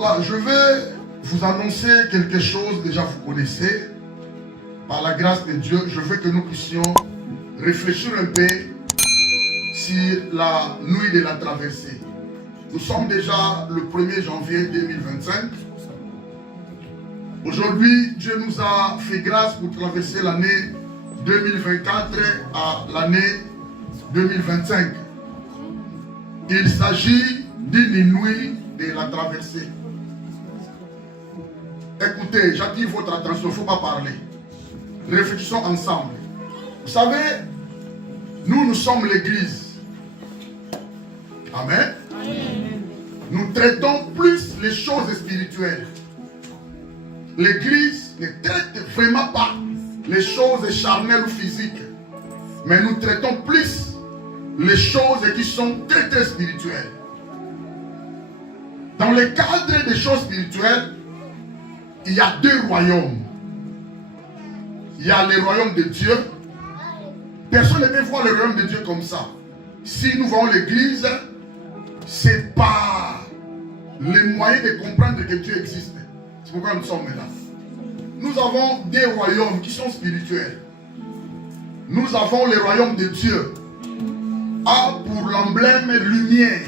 Voilà, je vais vous annoncer quelque chose, déjà vous connaissez. Par la grâce de Dieu, je veux que nous puissions réfléchir un peu sur la nuit de la traversée. Nous sommes déjà le 1er janvier 2025. Aujourd'hui, Dieu nous a fait grâce pour traverser l'année 2024 à l'année 2025. Il s'agit d'une nuit de la traversée. Écoutez, j'attire votre attention, il ne faut pas parler. Réfléchissons ensemble. Vous savez, nous sommes l'église. Amen. Amen. Nous traitons plus les choses spirituelles. L'église ne traite vraiment pas les choses charnelles ou physiques. Mais nous traitons plus les choses qui sont très très spirituelles. Dans le cadre des choses spirituelles, il y a deux royaumes. Il y a le royaume de Dieu. Personne ne peut voir le royaume de Dieu comme ça. Si nous voyons l'église, ce n'est pas le moyen de comprendre que Dieu existe. C'est pourquoi nous sommes là. Nous avons des royaumes qui sont spirituels. Nous avons le royaume de Dieu. A pour l'emblème lumière,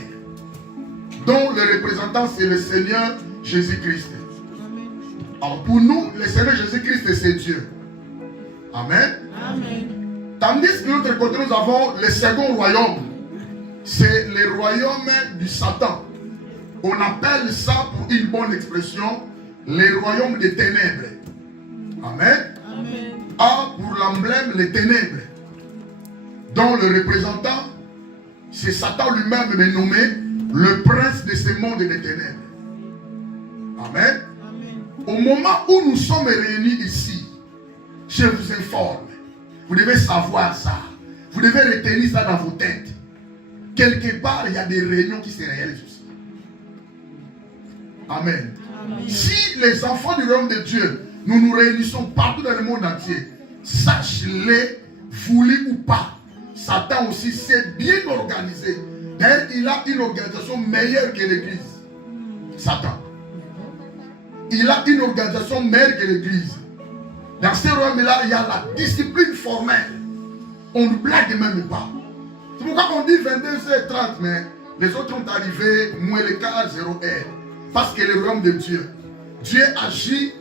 dont le représentant c'est le Seigneur Jésus-Christ. Alors pour nous, le Seigneur Jésus-Christ c'est Dieu. Amen. Amen. Tandis que de l'autre côté, nous avons le second royaume. C'est le royaume du Satan. On appelle ça, pour une bonne expression, le royaume des ténèbres. Amen. Amen. A pour l'emblème les ténèbres, dont le représentant, c'est Satan lui-même est nommé le prince de ce monde des ténèbres. Amen. Amen. Au moment où nous sommes réunis ici, je vous informe, vous devez savoir ça. Vous devez retenir ça dans vos têtes. Quelque part, il y a des réunions qui se réalisent aussi. Amen. Amen. Si les enfants du royaume de Dieu, nous nous réunissons partout dans le monde entier, sachez-le, voulu ou pas, Satan aussi s'est bien organisé. D'ailleurs, il a une organisation meilleure que l'église. Satan. Il a une organisation meilleure que l'église. Dans ce royaume-là, il y a la discipline formelle. On ne blague même pas. C'est pourquoi on dit 22h30, mais les autres ont arrivé moins le quart 0h. Parce que le royaume de Dieu, Dieu agit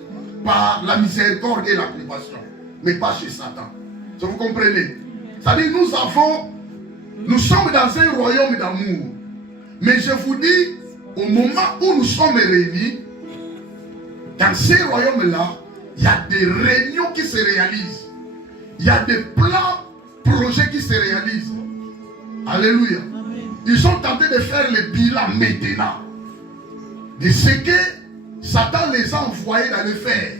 par la miséricorde et la compassion, mais pas chez Satan. Ça vous comprenez? C'est-à-dire nous sommes dans un royaume d'amour. Mais je vous dis, au moment où nous sommes réunis, dans ce royaume-là, il y a des réunions qui se réalisent. Il y a des plans, projets qui se réalisent. Alléluia. Ils sont tentés de faire le bilan maintenant de ce que Satan les a envoyés dans le faire.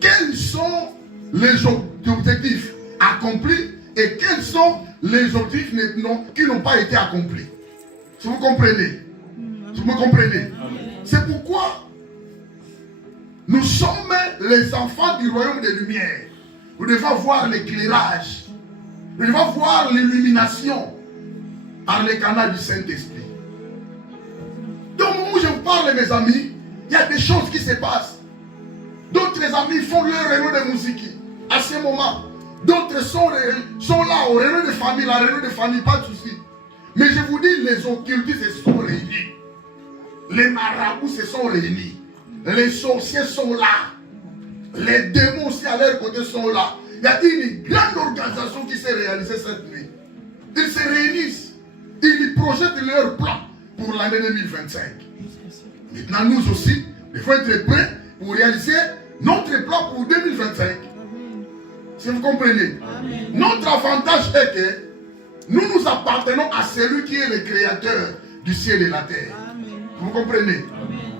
Quels sont les objectifs accomplis et quels sont les objectifs qui n'ont pas été accomplis. Si vous comprenez. Si vous me comprenez. C'est pourquoi nous sommes les enfants du royaume des lumières. Vous devez voir l'éclairage. Vous devez voir l'illumination par le canal du Saint-Esprit. Donc, au moment où je vous parle, mes amis, il y a des choses qui se passent. D'autres amis font leur réunion de musique à ce moment. D'autres sont là au réunion de famille. La réunion de famille, pas de souci. Mais je vous dis, les occultistes se sont réunis. Les marabouts se sont réunis. Les sorciers sont là. Les démons aussi à leur côté sont là. Il y a une grande organisation qui s'est réalisée cette nuit. Ils se réunissent. Ils projettent leur plan pour l'année 2025. Maintenant, nous aussi, il faut être prêts pour réaliser notre plan pour 2025. Si vous comprenez. Amen. Notre avantage est que nous appartenons à celui qui est le créateur du ciel et la terre. Amen. Vous comprenez.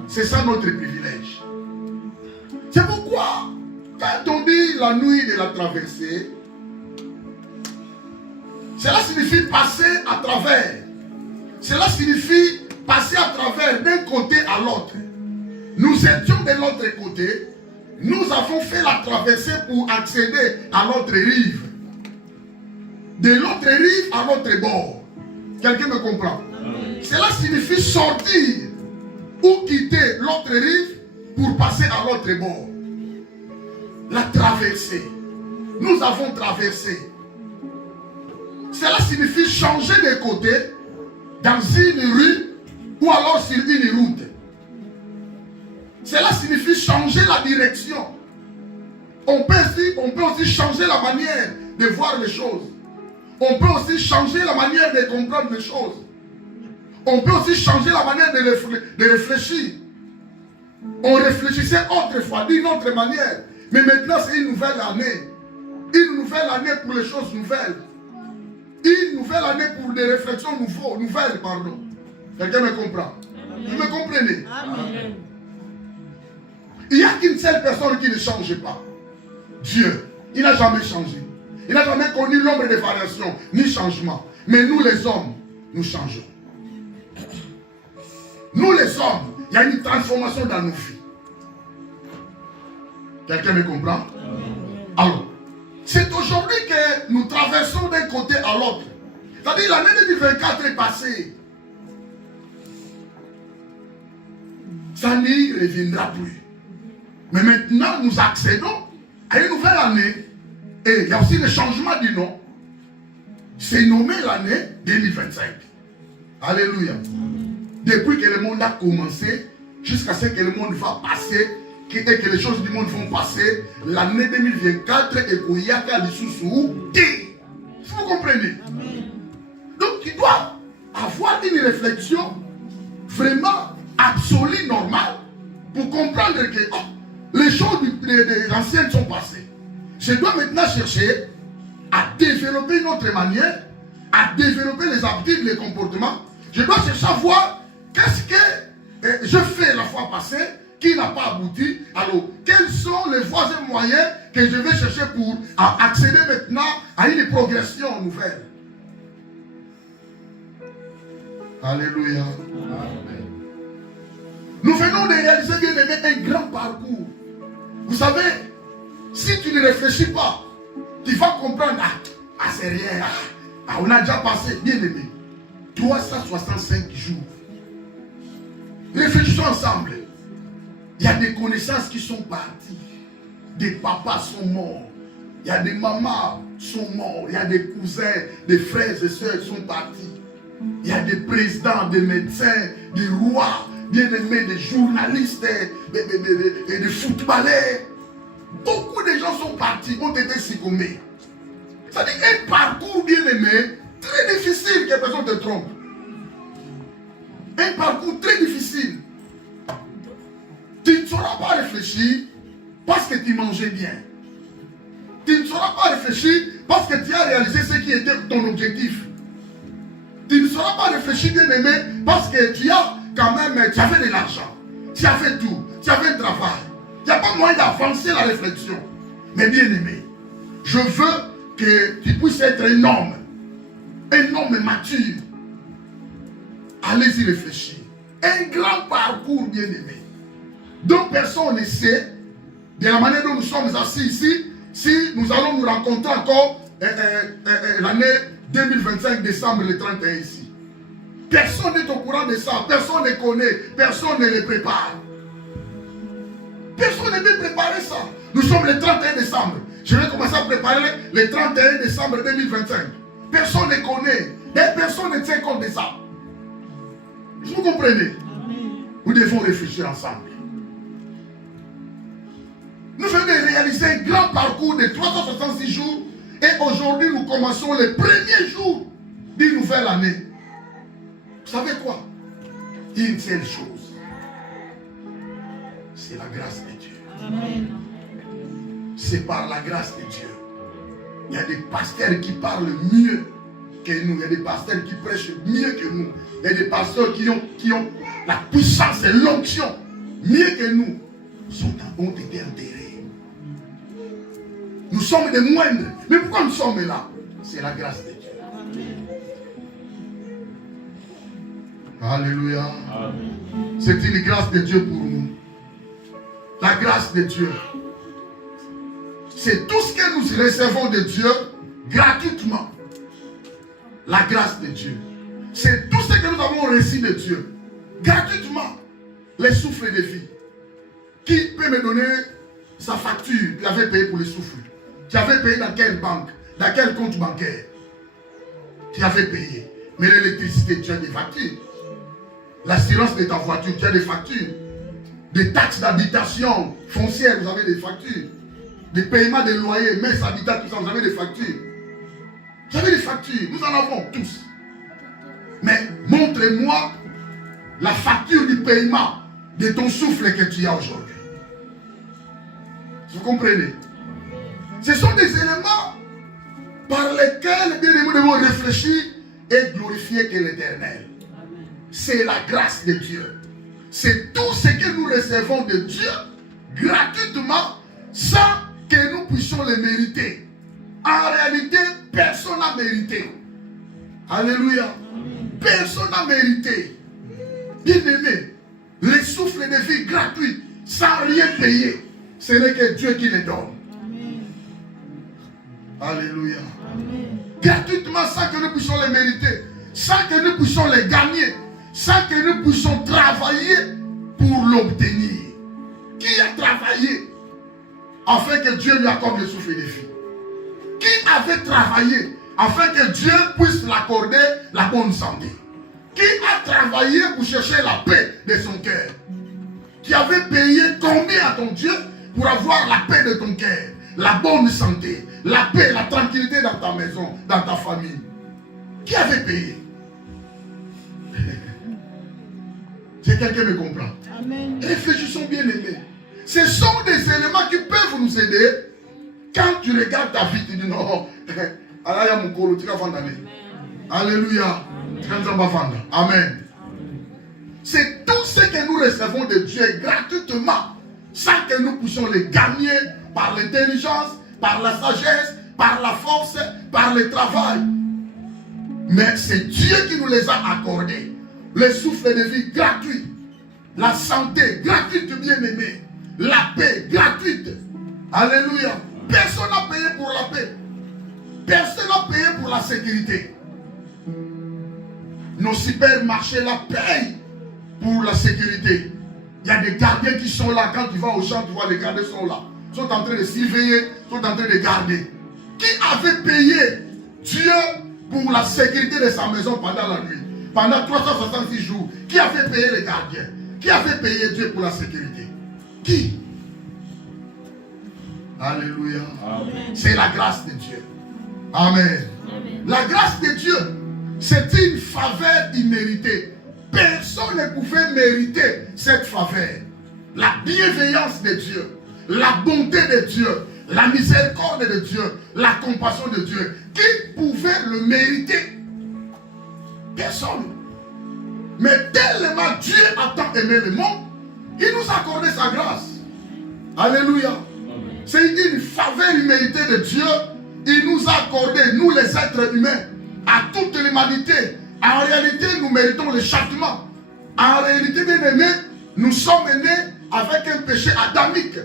C'est ça notre privilège. C'est pourquoi, quand on dit la nuit de la traversée, cela signifie passer à travers. Cela signifie passer à travers d'un côté à l'autre. Nous étions de l'autre côté. Nous avons fait la traversée pour accéder à l'autre rive. De l'autre rive à l'autre bord. Quelqu'un me comprend? Cela signifie sortir ou quitter l'autre rive pour passer à l'autre bord. La traversée. Nous avons traversé. Cela signifie changer de côté dans une rue ou alors sur une route. Cela signifie changer la direction. On peut aussi changer la manière de voir les choses. On peut aussi changer la manière de comprendre les choses. On peut aussi changer la manière de réfléchir. On réfléchissait autrefois d'une autre manière. Mais maintenant, c'est une nouvelle année. Une nouvelle année pour les choses nouvelles. Une nouvelle année pour des réflexions nouvelles, pardon. Quelqu'un me comprend? Amen. Vous me comprenez? Amen. Il n'y a qu'une seule personne qui ne change pas. Dieu. Il n'a jamais changé. Il n'a jamais connu l'ombre de variation, ni changement. Mais nous les hommes, nous changeons. Nous les hommes, il y a une transformation dans nos vies. Quelqu'un me comprend? Alors, c'est aujourd'hui que nous traversons d'un côté à l'autre. C'est-à-dire l'année 2024 est passée. Ça n'y reviendra plus. Mais maintenant, nous accédons à une nouvelle année. Et il y a aussi le changement du nom. C'est nommé l'année 2025. Alléluia. Depuis que le monde a commencé, jusqu'à ce que le monde va passer, et que les choses du monde vont passer, l'année 2024 est Koyaka Lissousou. Vous comprenez? Amen. Donc tu dois avoir une réflexion vraiment absolue, normale, pour comprendre que les choses des anciennes sont passées. Je dois maintenant chercher à développer une autre manière, à développer les habitudes, les comportements. Je dois chercher à voir qu'est-ce que je fais la fois passée qui n'a pas abouti. Alors, quels sont les voies et moyens que je vais chercher pour accéder maintenant à une progression nouvelle? Alléluia. Amen. Nous venons de réaliser, bien aimé, un grand parcours. Vous savez, si tu ne réfléchis pas, tu vas comprendre, c'est rien. On a déjà passé, bien aimé, 365 jours. Réfléchissons ensemble. Il y a des connaissances qui sont parties. Des papas sont morts. Il y a des mamans qui sont morts. Il y a des cousins, des frères et sœurs qui sont partis. Il y a des présidents, des médecins, des rois, bien-aimés, des journalistes, des footballeurs. Beaucoup de gens sont partis, ont été succombés. C'est-à-dire un parcours bien-aimé, très difficile, que personne ne te trompe. Un parcours très difficile. Tu ne sauras pas réfléchir parce que tu mangeais bien. Tu ne sauras pas réfléchir parce que tu as réalisé ce qui était ton objectif. Tu ne sauras pas réfléchir, bien-aimé, parce que tu as quand même, tu avais de l'argent. Tu as fait tout. Tu avais un travail. Il n'y a pas moyen d'avancer la réflexion. Mais bien-aimé, je veux que tu puisses être un homme mature. Allez-y réfléchir. Un grand parcours, bien-aimé. Donc personne ne sait de la manière dont nous sommes assis ici, si nous allons nous rencontrer encore l'année 2025, décembre le 31 ici. Personne n'est au courant de ça, personne ne connaît, personne ne les prépare. Personne ne peut préparer ça. Nous sommes le 31 décembre. Je vais commencer à préparer le 31 décembre 2025. Personne ne connaît, et personne ne tient compte de ça. Vous comprenez? Nous devons réfléchir ensemble. Nous venons de réaliser un grand parcours de 366 jours et aujourd'hui nous commençons les premiers jours d'une nouvelle année. Vous savez quoi? Une seule chose. C'est la grâce de Dieu. Amen. C'est par la grâce de Dieu. Il y a des pasteurs qui parlent mieux que nous. Il y a des pasteurs qui prêchent mieux que nous. Il y a des pasteurs qui ont la puissance et l'onction mieux que nous. Ont été enterrés. Nous sommes des moindres. Mais pourquoi nous sommes là? C'est la grâce de Dieu. Amen. Alléluia. Amen. C'est une grâce de Dieu pour nous. La grâce de Dieu. C'est tout ce que nous recevons de Dieu gratuitement. La grâce de Dieu. C'est tout ce que nous avons reçu de Dieu gratuitement. les souffles de vie. Qui peut me donner sa facture qu'il avait payé pour les souffles? Tu avais payé dans quelle banque? Dans quel compte bancaire? Tu avais payé. Mais l'électricité, tu as des factures. L'assurance de ta voiture, tu as des factures. Des taxes d'habitation foncière, vous avez des factures. Des paiements de loyers, messe, habitat, tout ça, vous avez des factures. Vous avez des factures, nous en avons tous. Mais montrez-moi la facture du paiement de ton souffle que tu as aujourd'hui. Vous comprenez? Ce sont des éléments par lesquels nous devons réfléchir et glorifier que l'Éternel. C'est la grâce de Dieu. C'est tout ce que nous recevons de Dieu gratuitement sans que nous puissions le mériter. En réalité, personne n'a mérité. Alléluia. Personne n'a mérité. Bien-aimé, les souffles de vie gratuits, sans rien payer, ce n'est que Dieu qui les donne. Alléluia. Gratuitement, sans que nous puissions les mériter, sans que nous puissions les gagner, sans que nous puissions travailler pour l'obtenir. Qui a travaillé afin que Dieu lui accorde le souffle de vie? Qui avait travaillé afin que Dieu puisse l'accorder la bonne santé? Qui a travaillé pour chercher la paix de son cœur? Qui avait payé combien à ton Dieu pour avoir la paix de ton cœur, la bonne santé, la paix, la tranquillité dans ta maison, dans ta famille? Qui avait payé? Si quelqu'un me comprend. Amen. Réfléchissons bien aimés. Ce sont des éléments qui peuvent nous aider. Quand tu regardes ta vie, tu dis non. Alléluia. Amen. C'est tout ce que nous recevons de Dieu gratuitement, sans que nous puissions les gagner par l'intelligence, par la sagesse, par la force, par le travail. Mais c'est Dieu qui nous les a accordés. Le souffle de vie gratuit, la santé gratuite, bien-aimé, la paix gratuite. Alléluia. Personne n'a payé pour la paix. Personne n'a payé pour la sécurité. Nos supermarchés la payent pour la sécurité. Il y a des gardiens qui sont là. Quand tu vas au champ, tu vois les gardiens sont là. Ils sont en train de surveiller, ils sont en train de garder. Qui avait payé Dieu pour la sécurité de sa maison pendant la nuit? Pendant 366 jours, qui avait payé les gardiens? Qui avait payé Dieu pour la sécurité? Qui? Alléluia. C'est la grâce de Dieu. Amen. Amen. La grâce de Dieu, c'est une faveur imméritée. Personne ne pouvait mériter cette faveur. La bienveillance de Dieu, la bonté de Dieu, la miséricorde de Dieu, la compassion de Dieu. Qui pouvait le mériter? Personne. Mais tellement Dieu a tant aimé le monde, il nous a accordé sa grâce. Alléluia. C'est une faveur imméritée de Dieu. Il nous a accordé, nous les êtres humains, à toute l'humanité. En réalité, nous méritons le châtiment. En réalité, bien aimés, nous sommes nés avec un péché adamique.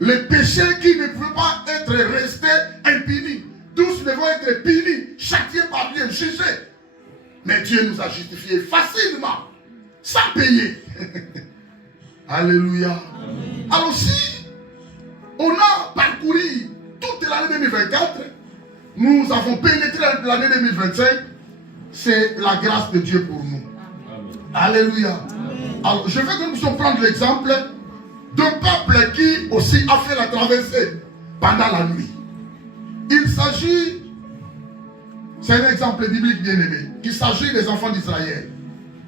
Le péché qui ne peut pas être resté impuni. Tous devons être punis, châtiés par Dieu, jugés. Mais Dieu nous a justifiés facilement, sans payer. Alléluia. Amen. Alors si on a parcouru toute l'année 2024, nous avons pénétré l'année 2025, c'est la grâce de Dieu pour nous. Amen. Alléluia. Amen. Alors je veux que nous puissions prendre l'exemple d'un peuple qui aussi a fait la traversée pendant la nuit. Il s'agit, c'est un exemple biblique bien aimé, il s'agit des enfants d'Israël.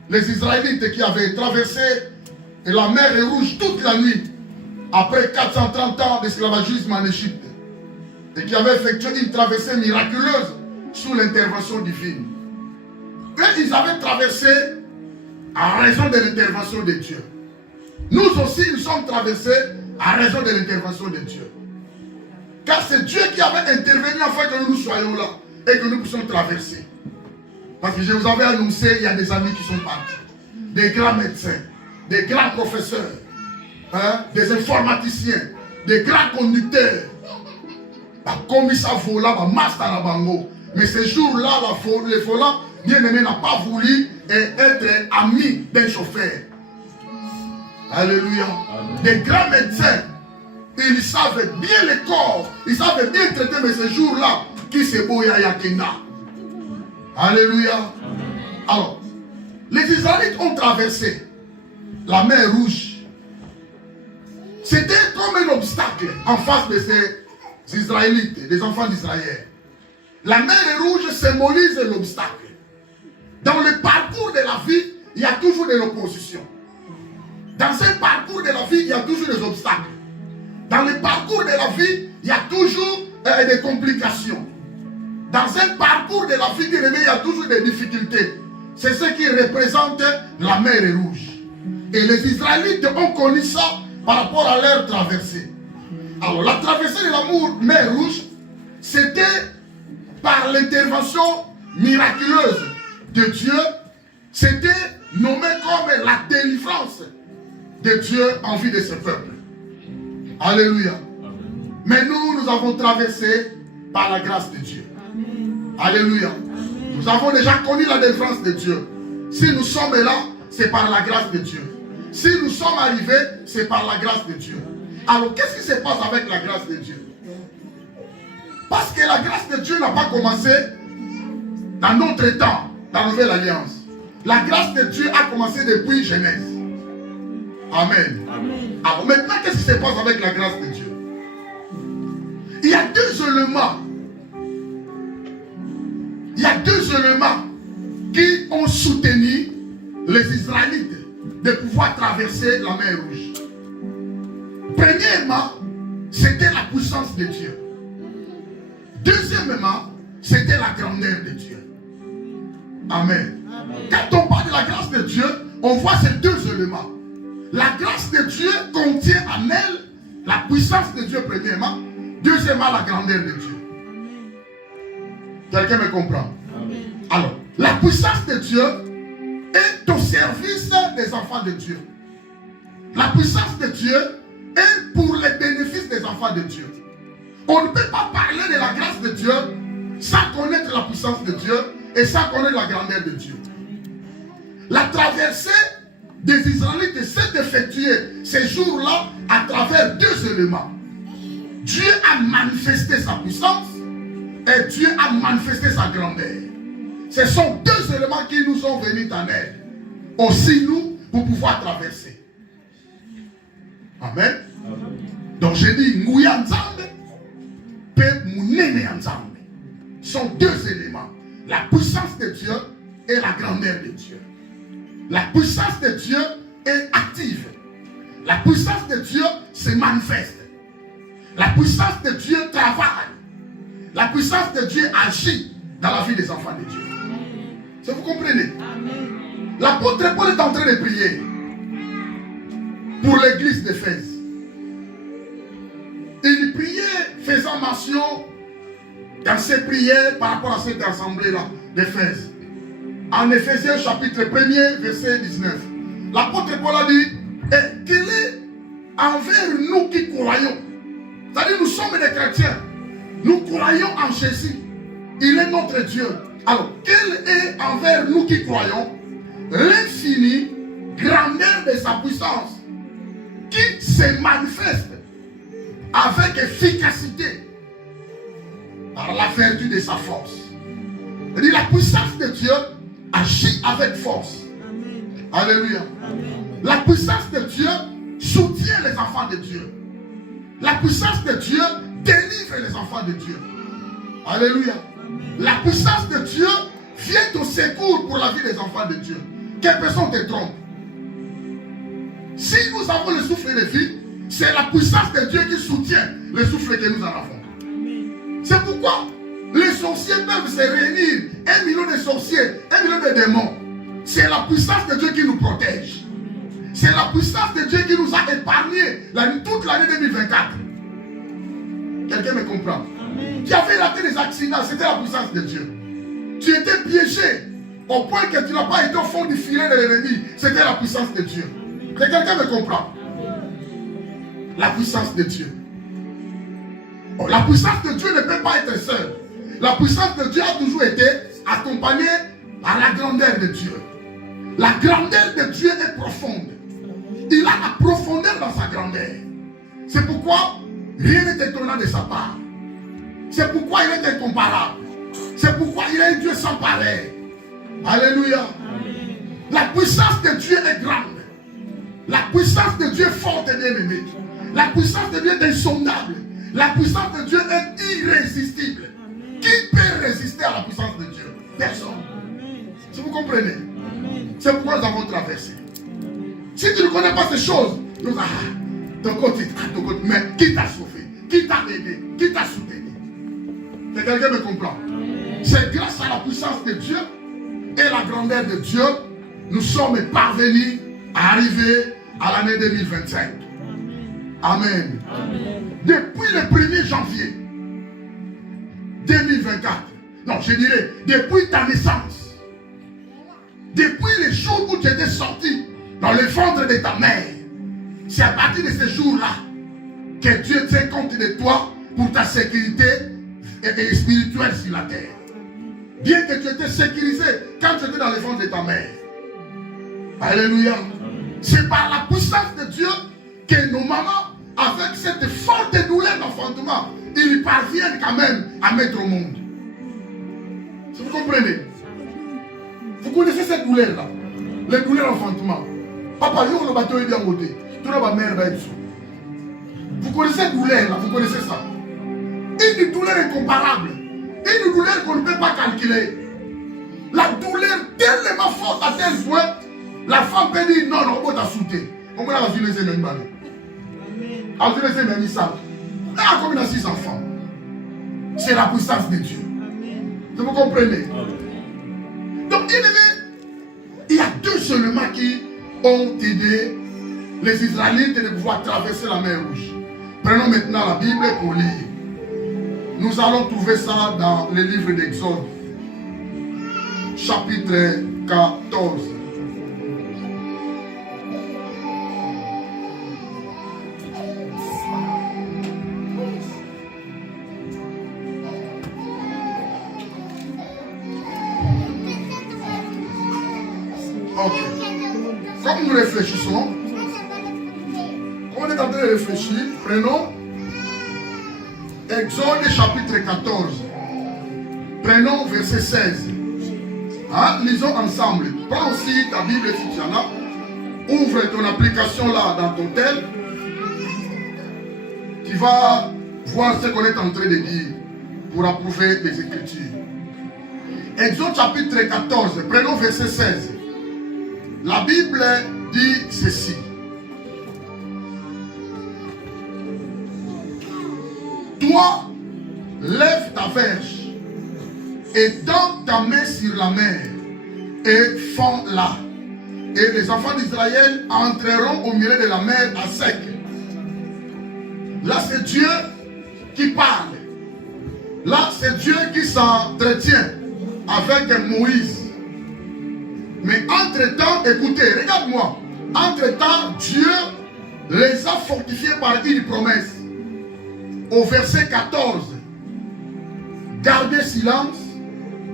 Les Israélites qui avaient traversé la mer Rouge toute la nuit, après 430 ans d'esclavagisme en Égypte, et qui avaient effectué une traversée miraculeuse sous l'intervention divine. Et ils avaient traversé en raison de l'intervention de Dieu. Nous aussi, nous sommes traversés en raison de l'intervention de Dieu. Car c'est Dieu qui avait intervenu afin que nous soyons là et que nous puissions traverser. Parce que je vous avais annoncé, il y a des amis qui sont partis. Des grands médecins, des grands professeurs, des informaticiens, des grands conducteurs. Comme ça vola, master bango. Mais ce jour-là, le volant, bien-aimé, n'a pas voulu être ami d'un chauffeur. Alléluia. Des grands médecins, ils savent bien les corps, ils savent bien traiter, mais ce jour-là, qui se boya yakena. Alléluia. Alors, les Israélites ont traversé la mer Rouge. C'était comme un obstacle en face de ces Israélites, des enfants d'Israël. La mer Rouge symbolise l'obstacle. Dans le parcours de la vie, il y a toujours de l'opposition. Dans un parcours de la vie, il y a toujours des obstacles. Dans le parcours de la vie, il y a toujours des complications. Dans un parcours de la vie, il y a toujours des difficultés. C'est ce qui représente la mer Rouge. Et les Israélites ont connu ça par rapport à leur traversée. Alors, la traversée de la mer Rouge, c'était par l'intervention miraculeuse de Dieu. C'était nommé comme la délivrance de Dieu en vie de ce peuple. Alléluia. Mais nous avons traversé par la grâce de Dieu. Alléluia. Nous avons déjà connu la délivrance de Dieu. Si nous sommes là, c'est par la grâce de Dieu. Si nous sommes arrivés, c'est par la grâce de Dieu. Alors, qu'est-ce qui se passe avec la grâce de Dieu? Parce que la grâce de Dieu n'a pas commencé dans notre temps, dans la Nouvelle Alliance. La grâce de Dieu a commencé depuis Genèse. Amen. Amen. Alors maintenant, qu'est-ce qui se passe avec la grâce de Dieu? Il y a deux éléments. Il y a deux éléments qui ont soutenu les Israélites de pouvoir traverser la mer Rouge. Premièrement, c'était la puissance de Dieu. Deuxièmement, c'était la grandeur de Dieu. Amen. Amen. Quand on parle de la grâce de Dieu, on voit ces deux éléments. La grâce de Dieu contient en elle la puissance de Dieu premièrement, deuxièmement la grandeur de Dieu. Quelqu'un me comprend? Amen. Alors, la puissance de Dieu est au service des enfants de Dieu. La puissance de Dieu est pour les bénéfices des enfants de Dieu. On ne peut pas parler de la grâce de Dieu sans connaître la puissance de Dieu et sans connaître la grandeur de Dieu. La traversée des Israélites s'est effectuée ces jours-là à travers deux éléments. Dieu a manifesté sa puissance et Dieu a manifesté sa grandeur. Ce sont deux éléments qui nous sont venus en aide. Aussi nous, pour pouvoir traverser. Amen. Amen. Donc je dis, Nguya Nzambe, Pe Mounene Nzambe. Sont deux éléments. La puissance de Dieu et la grandeur de Dieu. La puissance de Dieu est active. La puissance de Dieu se manifeste. La puissance de Dieu travaille. La puissance de Dieu agit dans la vie des enfants de Dieu. Ça vous comprenez? L'apôtre Paul est en train de prier pour l'église d'Éphèse. Il priait faisant mention dans ses prières par rapport à cette assemblée-là d'Éphèse. En Éphésiens chapitre 1er, verset 19. L'apôtre Paul a dit, qu'il est envers nous qui croyons. C'est-à-dire nous sommes des chrétiens. Nous croyons en Jésus. Il est notre Dieu. Alors, quel est envers nous qui croyons l'infinie grandeur de sa puissance qui se manifeste avec efficacité par la vertu de sa force. C'est-à-dire la puissance de Dieu agit avec force. Amen. Alléluia. Amen. La puissance de Dieu soutient les enfants de Dieu. La puissance de Dieu délivre les enfants de Dieu. Alléluia. Amen. La puissance de Dieu vient au secours pour la vie des enfants de Dieu. Quelle personne te trompe? Si nous avons le souffle de vie, c'est la puissance de Dieu qui soutient le souffle que nous en avons. C'est pourquoi les sorciers peuvent se réunir, 1 million de sorciers, 1 million de démons. C'est la puissance de Dieu qui nous protège. C'est la puissance de Dieu qui nous a épargnés toute l'année 2024. Quelqu'un me comprend? Amen. Tu avais raté des accidents, c'était la puissance de Dieu. Tu étais piégé au point que tu n'as pas été au fond du filet de l'ennemi. C'était la puissance de Dieu. Quelqu'un me comprend? La puissance de Dieu. Oh, la puissance de Dieu ne peut pas être seule. La puissance de Dieu a toujours été accompagnée par la grandeur de Dieu. La grandeur de Dieu est profonde. Il a la profondeur dans sa grandeur. C'est pourquoi rien n'est étonnant de sa part. C'est pourquoi il est incomparable. C'est pourquoi il est un Dieu sans pareil. Alléluia. Amen. La puissance de Dieu est grande. La puissance de Dieu est forte et bien-aimée. La puissance de Dieu est insondable. La puissance de Dieu est irrésistible. Amen. Qui peut résister à la puissance de Dieu? Personne. Amen. Si vous comprenez. C'est pourquoi nous avons traversé. Si tu ne connais pas ces choses, nous ton côté, mais qui t'a sauvé? Qui t'a aidé? Qui t'a soutenu? Que quelqu'un me comprend? C'est grâce à la puissance de Dieu et la grandeur de Dieu, nous sommes parvenus à arriver à l'année 2025. Amen. Amen. Depuis le 1er janvier 2024, non, je dirais, depuis ta naissance, depuis les jours où tu étais sorti dans le ventre de ta mère, c'est à partir de ces jours-là que Dieu tient compte de toi pour ta sécurité et spirituelle sur la terre. Bien que tu étais sécurisé quand tu étais dans le ventre de ta mère. Alléluia. C'est par la puissance de Dieu que nos mamans, avec cette forte douleur d'enfantement, ils parviennent quand même à mettre au monde. Si vous comprenez? Vous connaissez cette douleur-là? Les douleurs d'enfantement. Papa, yo le bateau est bien côté. Tout la mère va être sous. Vous connaissez cette douleur-là? Vous connaissez ça? Une douleur incomparable. Une douleur qu'on ne peut pas calculer. La douleur tellement forte à tel point, la femme peut dire non, non, on t'a sauté. On va la vie laisser même balle. On va laisser même ça. Là, comme il a 6 enfants. C'est la puissance de Dieu. Vous comprenez? Donc, il y a 2 seulement qui ont aidé les Israélites de pouvoir traverser la mer Rouge. Prenons maintenant la Bible pour lire. Nous allons trouver ça dans le livre d'Exode, chapitre 14. Ok. Comme nous réfléchissons, on est en train de réfléchir, prenons Exode chapitre 14. Prenons verset 16. Lisons ensemble. Prends aussi ta Bible si tu en as. Ouvre ton application là dans ton tel. Tu vas voir ce qu'on est en train de dire pour approuver les Écritures. Exode chapitre 14. Prenons verset 16. La Bible dit ceci. Toi, lève ta verge et tends ta main sur la mer et fends-la. Et les enfants d'Israël entreront au milieu de la mer à sec. Là, c'est Dieu qui parle. Là, c'est Dieu qui s'entretient avec Moïse. Mais entre-temps, écoutez, regarde-moi. Entre-temps, Dieu les a fortifiés par une promesse. Au verset 14, gardez silence,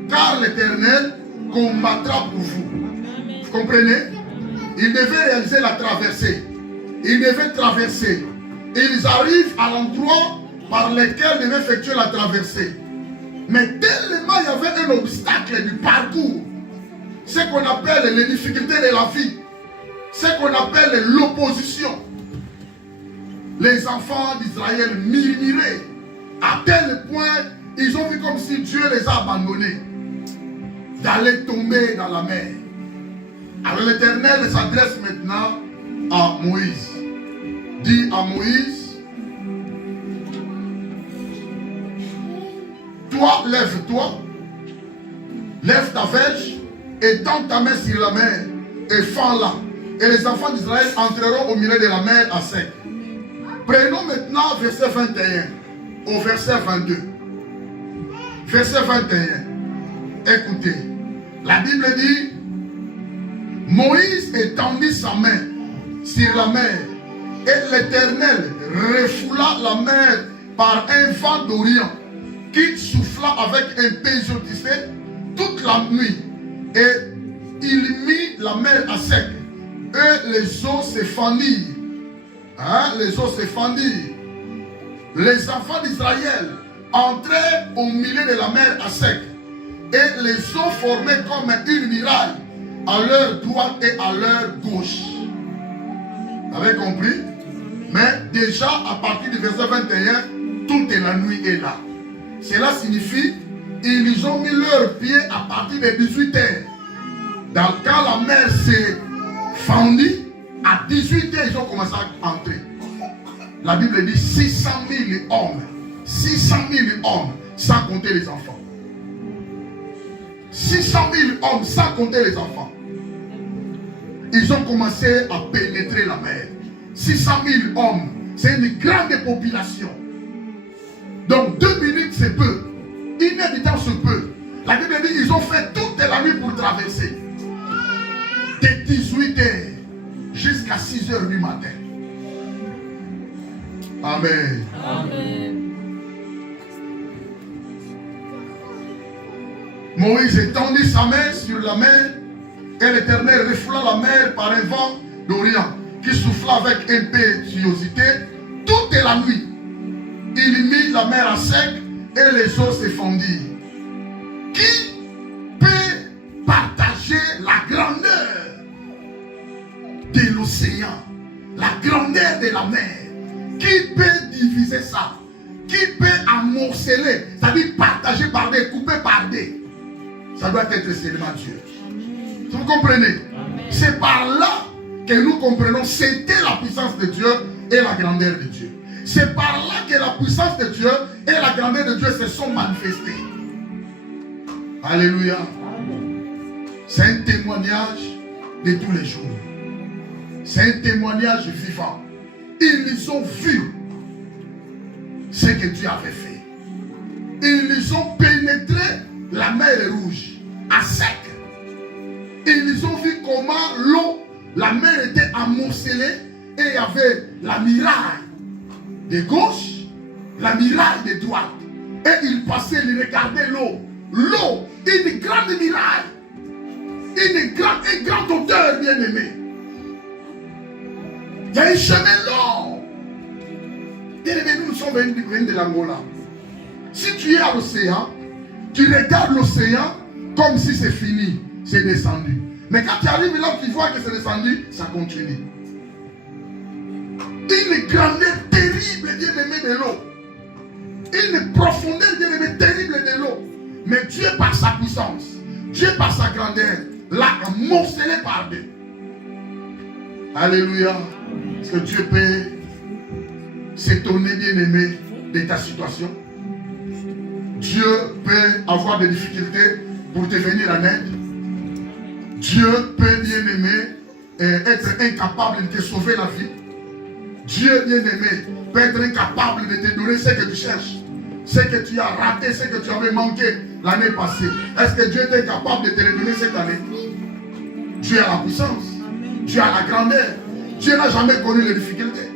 car l'Éternel combattra pour vous. Vous comprenez? Ils devaient réaliser la traversée. Ils devaient traverser. Ils arrivent à l'endroit par lequel ils devaient effectuer la traversée. Mais tellement il y avait un obstacle du parcours, ce qu'on appelle les difficultés de la vie, ce qu'on appelle l'opposition. Les enfants d'Israël murmuraient à tel point, ils ont vu comme si Dieu les a abandonnés, d'aller tomber dans la mer. Alors l'Éternel s'adresse maintenant à Moïse. Dit à Moïse, toi, lève-toi, lève ta verge et tends ta main sur la mer et fends-la. Et les enfants d'Israël entreront au milieu de la mer à sec. Prenons maintenant verset 21 au verset 22. Verset 21. Écoutez, la Bible dit, Moïse étendit sa main sur la mer et l'Éternel refoula la mer par un vent d'Orient qui souffla avec impétuosité toute la nuit et il mit la mer à sec Et les eaux se fendirent. Hein? Les eaux se fendirent. Les enfants d'Israël entraient au milieu de la mer à sec. Et les eaux formaient comme une muraille à leur droite et à leur gauche. Vous avez compris? Mais déjà à partir du verset 21, toute la nuit est là. Cela signifie ils ont mis leurs pieds à partir de 18 heures. Quand la mer s'est fendue, à 18 heures, ils ont commencé à entrer. La Bible dit 600 000 hommes. 600 000 hommes, sans compter les enfants. 600 000 hommes, sans compter les enfants. Ils ont commencé à pénétrer la mer. 600 000 hommes, c'est une grande population. Donc 2 minutes, c'est peu. 1 heure de temps, c'est peu. La Bible dit ils ont fait toute la nuit pour traverser. De 18 heures jusqu'à 6 heures du matin. Amen. Amen. Moïse étendit sa main sur la mer et l'Éternel refoula la mer par un vent d'Orient qui souffla avec impétuosité toute la nuit. Il mit la mer à sec et les eaux se fendirent. Qui peut partager la grandeur de l'océan, la grandeur de la mer? Qui peut diviser ça? Qui peut amorceler, c'est-à-dire partager par deux, couper par deux? Ça doit être seulement Dieu. Vous comprenez? C'est par là que nous comprenons c'était la puissance de Dieu et la grandeur de Dieu. C'est par là que la puissance de Dieu et la grandeur de Dieu se sont manifestées. Alléluia. C'est un témoignage de tous les jours. C'est un témoignage vivant. Ils ont vu ce que Dieu avait fait. Ils ont pénétré la mer Rouge à sec. Ils ont vu comment l'eau, la mer était amoncelée et il y avait la muraille de gauche, la muraille de droite. Et ils passaient, ils regardaient l'eau. L'eau, une grande muraille, une grande hauteur, bien aimé. Il y a un chemin long. Bien aimé, nous sommes venus de l'Angola. Si tu es à l'océan, tu regardes l'océan comme si c'est fini, c'est descendu. Mais quand tu arrives là, tu vois que c'est descendu, ça continue. Une grandeur terrible, bien aimé, de l'eau. Une profondeur, bien aimé, terrible de l'eau. Mais Dieu, par sa puissance, Dieu, par sa grandeur, l'a morcelé par deux. Alléluia. Est-ce que Dieu peut s'étonner, bien aimé, de ta situation? Dieu peut avoir des difficultés pour te venir en aide. Dieu peut, bien aimé, être incapable de te sauver la vie. Dieu, bien aimé, peut être incapable de te donner ce que tu cherches, ce que tu as raté, ce que tu avais manqué l'année passée. Est-ce que Dieu est incapable de te le donner cette année? Dieu a la puissance, Dieu a la grandeur. Dieu n'a jamais connu les difficultés.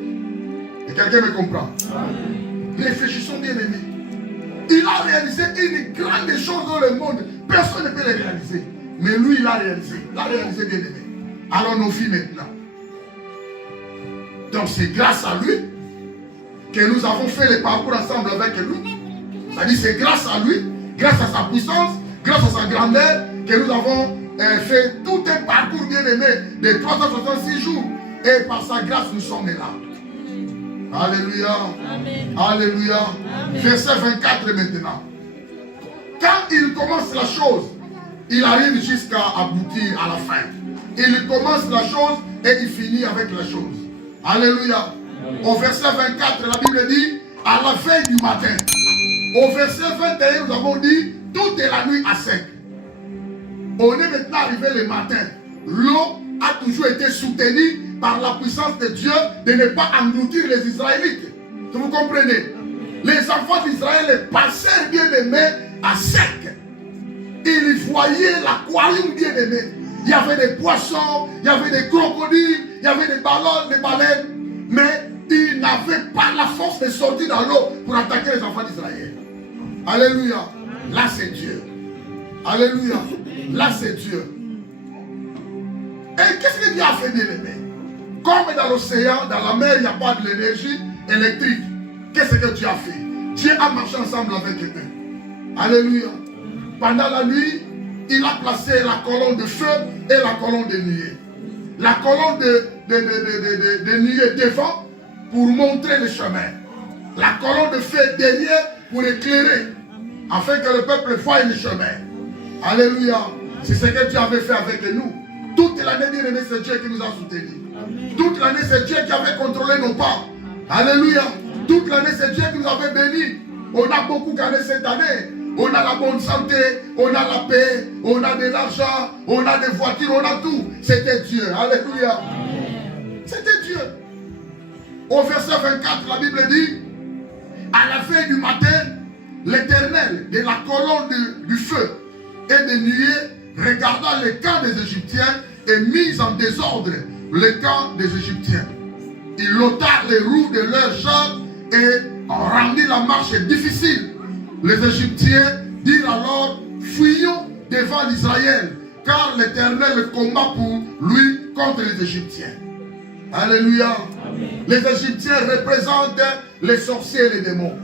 Et quelqu'un me comprend? Réfléchissons, bien aimé. Il a réalisé une grande chose dans le monde. Personne ne peut le réaliser. Mais lui, il a réalisé. Il a réalisé, bien aimé. Alors nos filles maintenant. Donc c'est grâce à lui que nous avons fait le parcours ensemble avec lui. C'est-à-dire c'est grâce à lui, grâce à sa puissance, grâce à sa grandeur, que nous avons fait tout un parcours, bien aimé, de 366 jours. Et par sa grâce, nous sommes là. Alléluia. Amen. Alléluia. Amen. Verset 24 maintenant. Quand il commence la chose, il arrive jusqu'à aboutir à la fin. Il commence la chose et il finit avec la chose. Alléluia. Amen. Au verset 24, la Bible dit, à la veille du matin. Au verset 21, nous avons dit, toute la nuit à sec. On est maintenant arrivé le matin. L'eau a toujours été soutenue par la puissance de Dieu de ne pas engloutir les Israélites. Vous comprenez? Les enfants d'Israël passaient, bien aimés, à sec. Ils voyaient l'aquarium, bien aimé. Il y avait des poissons, il y avait des crocodiles, il y avait des ballons, des baleines. Mais ils n'avaient pas la force de sortir dans l'eau pour attaquer les enfants d'Israël. Alléluia. Là, c'est Dieu. Alléluia. Là, c'est Dieu. Et qu'est-ce que Dieu a fait, bien-aimé? Comme dans l'océan, dans la mer, il n'y a pas de l'énergie électrique. Qu'est-ce que Dieu a fait? Dieu a marché ensemble avec eux. Alléluia. Pendant la nuit, il a placé la colonne de feu et la colonne de nuée. La colonne de nuée devant pour montrer le chemin. La colonne de feu derrière pour éclairer. Afin que le peuple voie le chemin. Alléluia. C'est ce que Dieu avait fait avec nous. Toute l'année, bien-aimé, c'est Dieu qui nous a soutenus. Toute l'année, c'est Dieu qui avait contrôlé nos pas. Alléluia. Toute l'année, c'est Dieu qui nous avait bénis. On a beaucoup gagné cette année. On a la bonne santé, on a la paix, on a de l'argent, on a des voitures, on a tout. C'était Dieu. Alléluia. C'était Dieu. Au verset 24, la Bible dit, à la fin du matin, l'Éternel de la colonne du feu et des nuées regarda le camp des Égyptiens et mit en désordre le camp des Égyptiens. Il ôta les roues de leurs chars et rendit la marche difficile. Les Égyptiens dirent alors, fuyons devant l'Israël, car l'Éternel combat pour lui contre les Égyptiens. Alléluia. Amen. Les Égyptiens représentent les sorciers et les démons.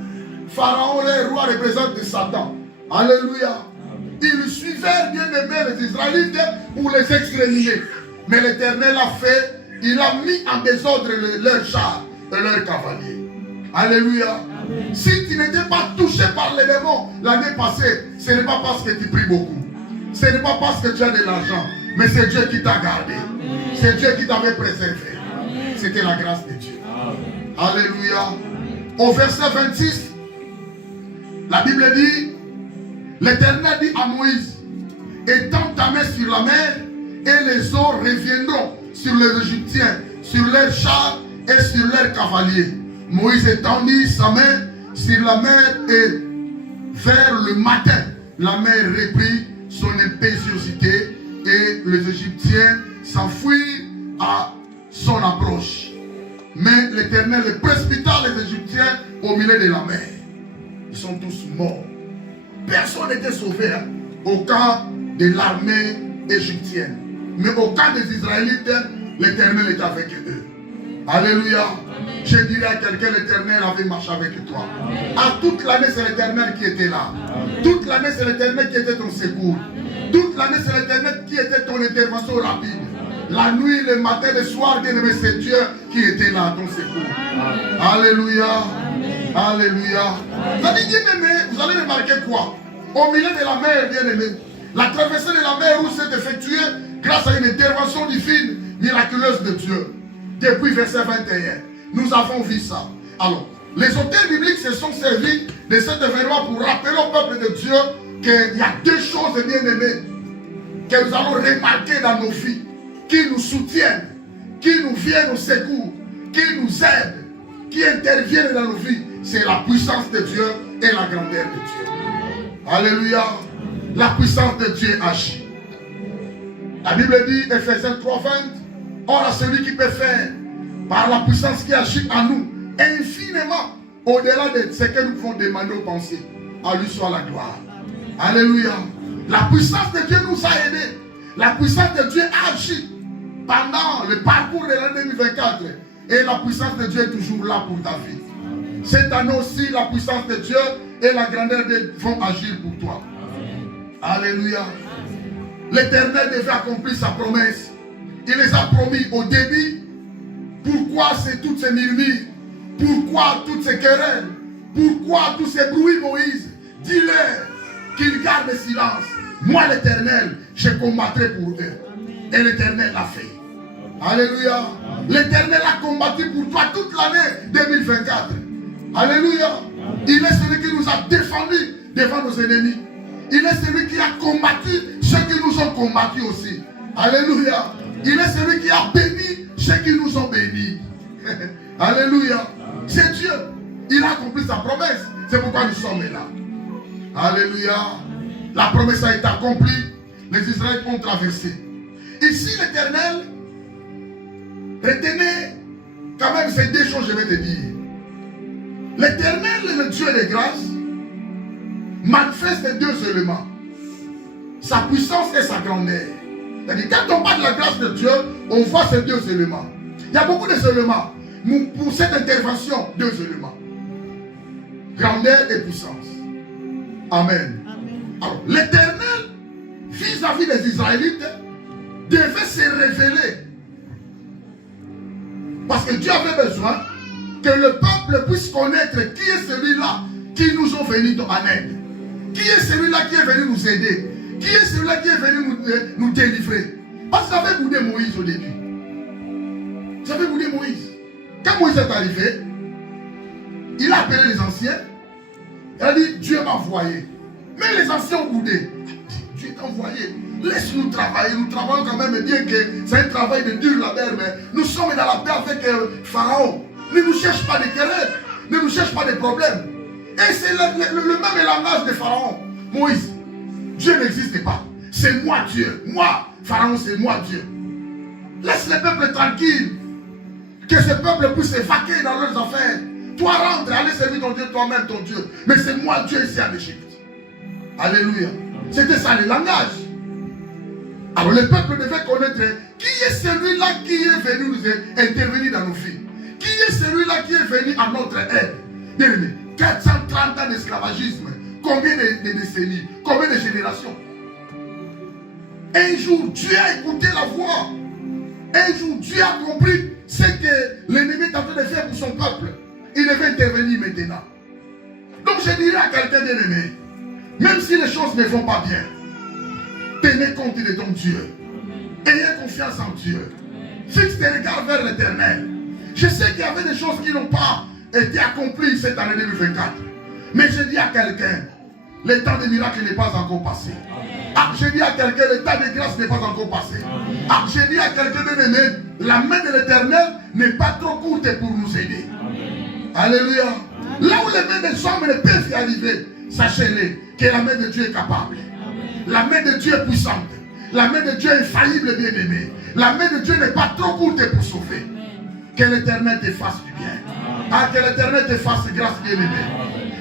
Pharaon, le roi, représente Satan. Alléluia. Ils suivaient bien aimé les Israélites pour les exterminer. Mais l'Éternel a fait, il a mis en désordre leurs chars et leurs cavaliers. Alléluia. Amen. Si tu n'étais pas touché par les démons l'année passée, ce n'est pas parce que tu pries beaucoup. Ce n'est pas parce que tu as de l'argent. Mais c'est Dieu qui t'a gardé. C'est Dieu qui t'avait préservé. C'était la grâce de Dieu. Amen. Alléluia. Au verset 26, la Bible dit, l'Éternel dit à Moïse, étends ta main sur la mer et les eaux reviendront sur les Égyptiens, sur leurs chars et sur leurs cavaliers. Moïse étendit sa main sur la mer et vers le matin, la mer reprit son impétuosité et les Égyptiens s'enfuirent à son approche. Mais l'Éternel précipita les Égyptiens au milieu de la mer. Ils sont tous morts. Personne n'était sauvé au camp de l'armée égyptienne. Mais au camp des Israélites, l'Éternel était avec eux. Alléluia. Amen. Je dirais à quelqu'un, l'Éternel avait marché avec toi. Amen. À toute l'année, c'est l'Éternel qui était là. Amen. Toute l'année, c'est l'Éternel qui était ton secours. Amen. Toute l'année, c'est l'Éternel qui était ton intervention rapide. Amen. La nuit, le matin, le soir, bien-aimé, c'est Dieu qui était là, ton secours. Amen. Alléluia. Amen. Alléluia. Vous allez bien-aimé, vous allez remarquer quoi? Au milieu de la mer, bien-aimé, la traversée de la mer où s'est effectuée grâce à une intervention divine, miraculeuse de Dieu. Depuis verset 21, nous avons vu ça. Alors, les auteurs bibliques se sont servis de cet événement pour rappeler au peuple de Dieu qu'il y a deux choses bien-aimées que nous allons remarquer dans nos vies, qui nous soutiennent, qui nous viennent au secours, qui nous aident, qui interviennent dans nos vies. C'est la puissance de Dieu et la grandeur de Dieu. Alléluia. La puissance de Dieu agit. La Bible dit, Ephésiens 3:20, or à celui qui peut faire, par la puissance qui agit en nous, infiniment, au-delà de ce que nous pouvons demander ou penser, à lui soit la gloire. Alléluia. La puissance de Dieu nous a aidés. La puissance de Dieu agit pendant le parcours de l'année 2024. Et la puissance de Dieu est toujours là pour ta vie. Cette année aussi, la puissance de Dieu et la grandeur de Dieu vont agir pour toi. Alléluia. L'Éternel devait accomplir sa promesse. Il les a promis au début. Pourquoi toutes ces murmures? Pourquoi toutes ces querelles? Pourquoi tous ces bruits, Moïse? Dis-leur qu'ils gardent le silence. Moi, l'Éternel, je combattrai pour eux. Et l'Éternel l'a fait. Alléluia. L'Éternel a combattu pour toi toute l'année 2024. Alléluia. Il est celui qui nous a défendus devant nos ennemis. Il est celui qui a combattu ceux qui nous ont combattus aussi. Alléluia. Il est celui qui a béni ceux qui nous ont bénis. Alléluia. C'est Dieu. Il a accompli sa promesse. C'est pourquoi nous sommes là. Alléluia. La promesse a été accomplie. Les Israélites ont traversé. Ici, l'Éternel, retenez quand même ces deux choses, je vais te dire. L'Éternel, le Dieu de grâce, manifeste deux éléments. Sa puissance et sa grandeur. C'est-à-dire, quand on parle de la grâce de Dieu, on voit ces deux éléments. Il y a beaucoup d'éléments. Pour cette intervention, deux éléments. Grandeur et puissance. Amen. Alors, l'Éternel, vis-à-vis des Israélites, devait se révéler. Parce que Dieu avait besoin que le peuple puisse connaître qui est celui-là qui nous ont venu en aide. Qui est celui-là qui est venu nous aider. Qui est celui-là qui est venu nous délivrer. Parce que ça avait boudé Moïse au début. Ça avait boudé Moïse. Quand Moïse est arrivé, il a appelé les anciens. Il a dit, Dieu m'a envoyé. Mais les anciens ont boudé. Dieu t'a envoyé. Laisse-nous travailler. Nous travaillons quand même, bien que c'est un travail de dur là-bas, mais nous sommes dans la paix avec Pharaon. Ne nous cherche pas de querelles. Ne nous cherche pas de problèmes. Et c'est le même langage de Pharaon. Moïse, Dieu n'existe pas. C'est moi Dieu. Moi, Pharaon, c'est moi Dieu. Laisse le peuple tranquille. Que ce peuple puisse s'évacuer dans leurs affaires. Toi rentre, allez servir ton Dieu, toi-même ton Dieu. Mais c'est moi Dieu ici en Égypte. Alléluia. C'était ça le langage. Alors le peuple devait connaître qui est celui-là qui est venu nous intervenir dans nos vies. Qui est celui-là qui est venu à notre aide. Bien aimé, 430 ans d'esclavagisme. Combien de décennies? Combien de générations? Un jour, Dieu a écouté la voix. Un jour, Dieu a compris ce que l'ennemi est en train de faire pour son peuple. Il devait intervenir maintenant. Donc je dirais à quelqu'un d'aimer, même si les choses ne vont pas bien, tenez compte de ton Dieu. Ayez confiance en Dieu. Fixe tes regards vers l'Éternel. Je sais qu'il y avait des choses qui n'ont pas été accomplies cette année 2024. Mais je dis à quelqu'un, le temps des miracles n'est pas encore passé. Ah, je dis à quelqu'un, le temps de grâce n'est pas encore passé. Ah, je dis à quelqu'un de aimé, la main de l'Éternel n'est pas trop courte pour nous aider. Alléluia. Là où les mains des hommes ne peuvent y arriver, sachez-le que la main de Dieu est capable. La main de Dieu est puissante. La main de Dieu est infaillible, bien-aimé. La main de Dieu n'est pas trop courte pour sauver. Que l'Éternel te fasse du bien. Ah, que l'Éternel te fasse grâce, bien-aimé.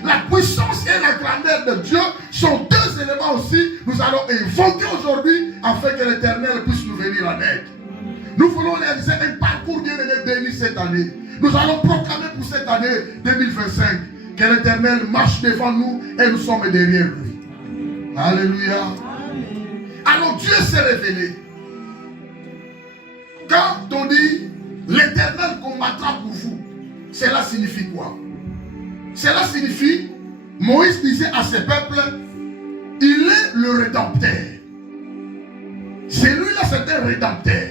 La puissance et la grandeur de Dieu sont deux éléments aussi. Nous allons invoquer aujourd'hui afin que l'Éternel puisse nous venir en aide. Nous voulons réaliser un parcours bien-aimé béni cette année. Nous allons proclamer pour cette année 2025 que l'Éternel marche devant nous et nous sommes derrière lui. Alléluia. Alors Dieu s'est révélé. Quand on dit l'Éternel combattra pour vous, cela signifie quoi? Cela signifie, Moïse disait à ce peuple, il est le rédempteur. Celui-là c'est un rédempteur.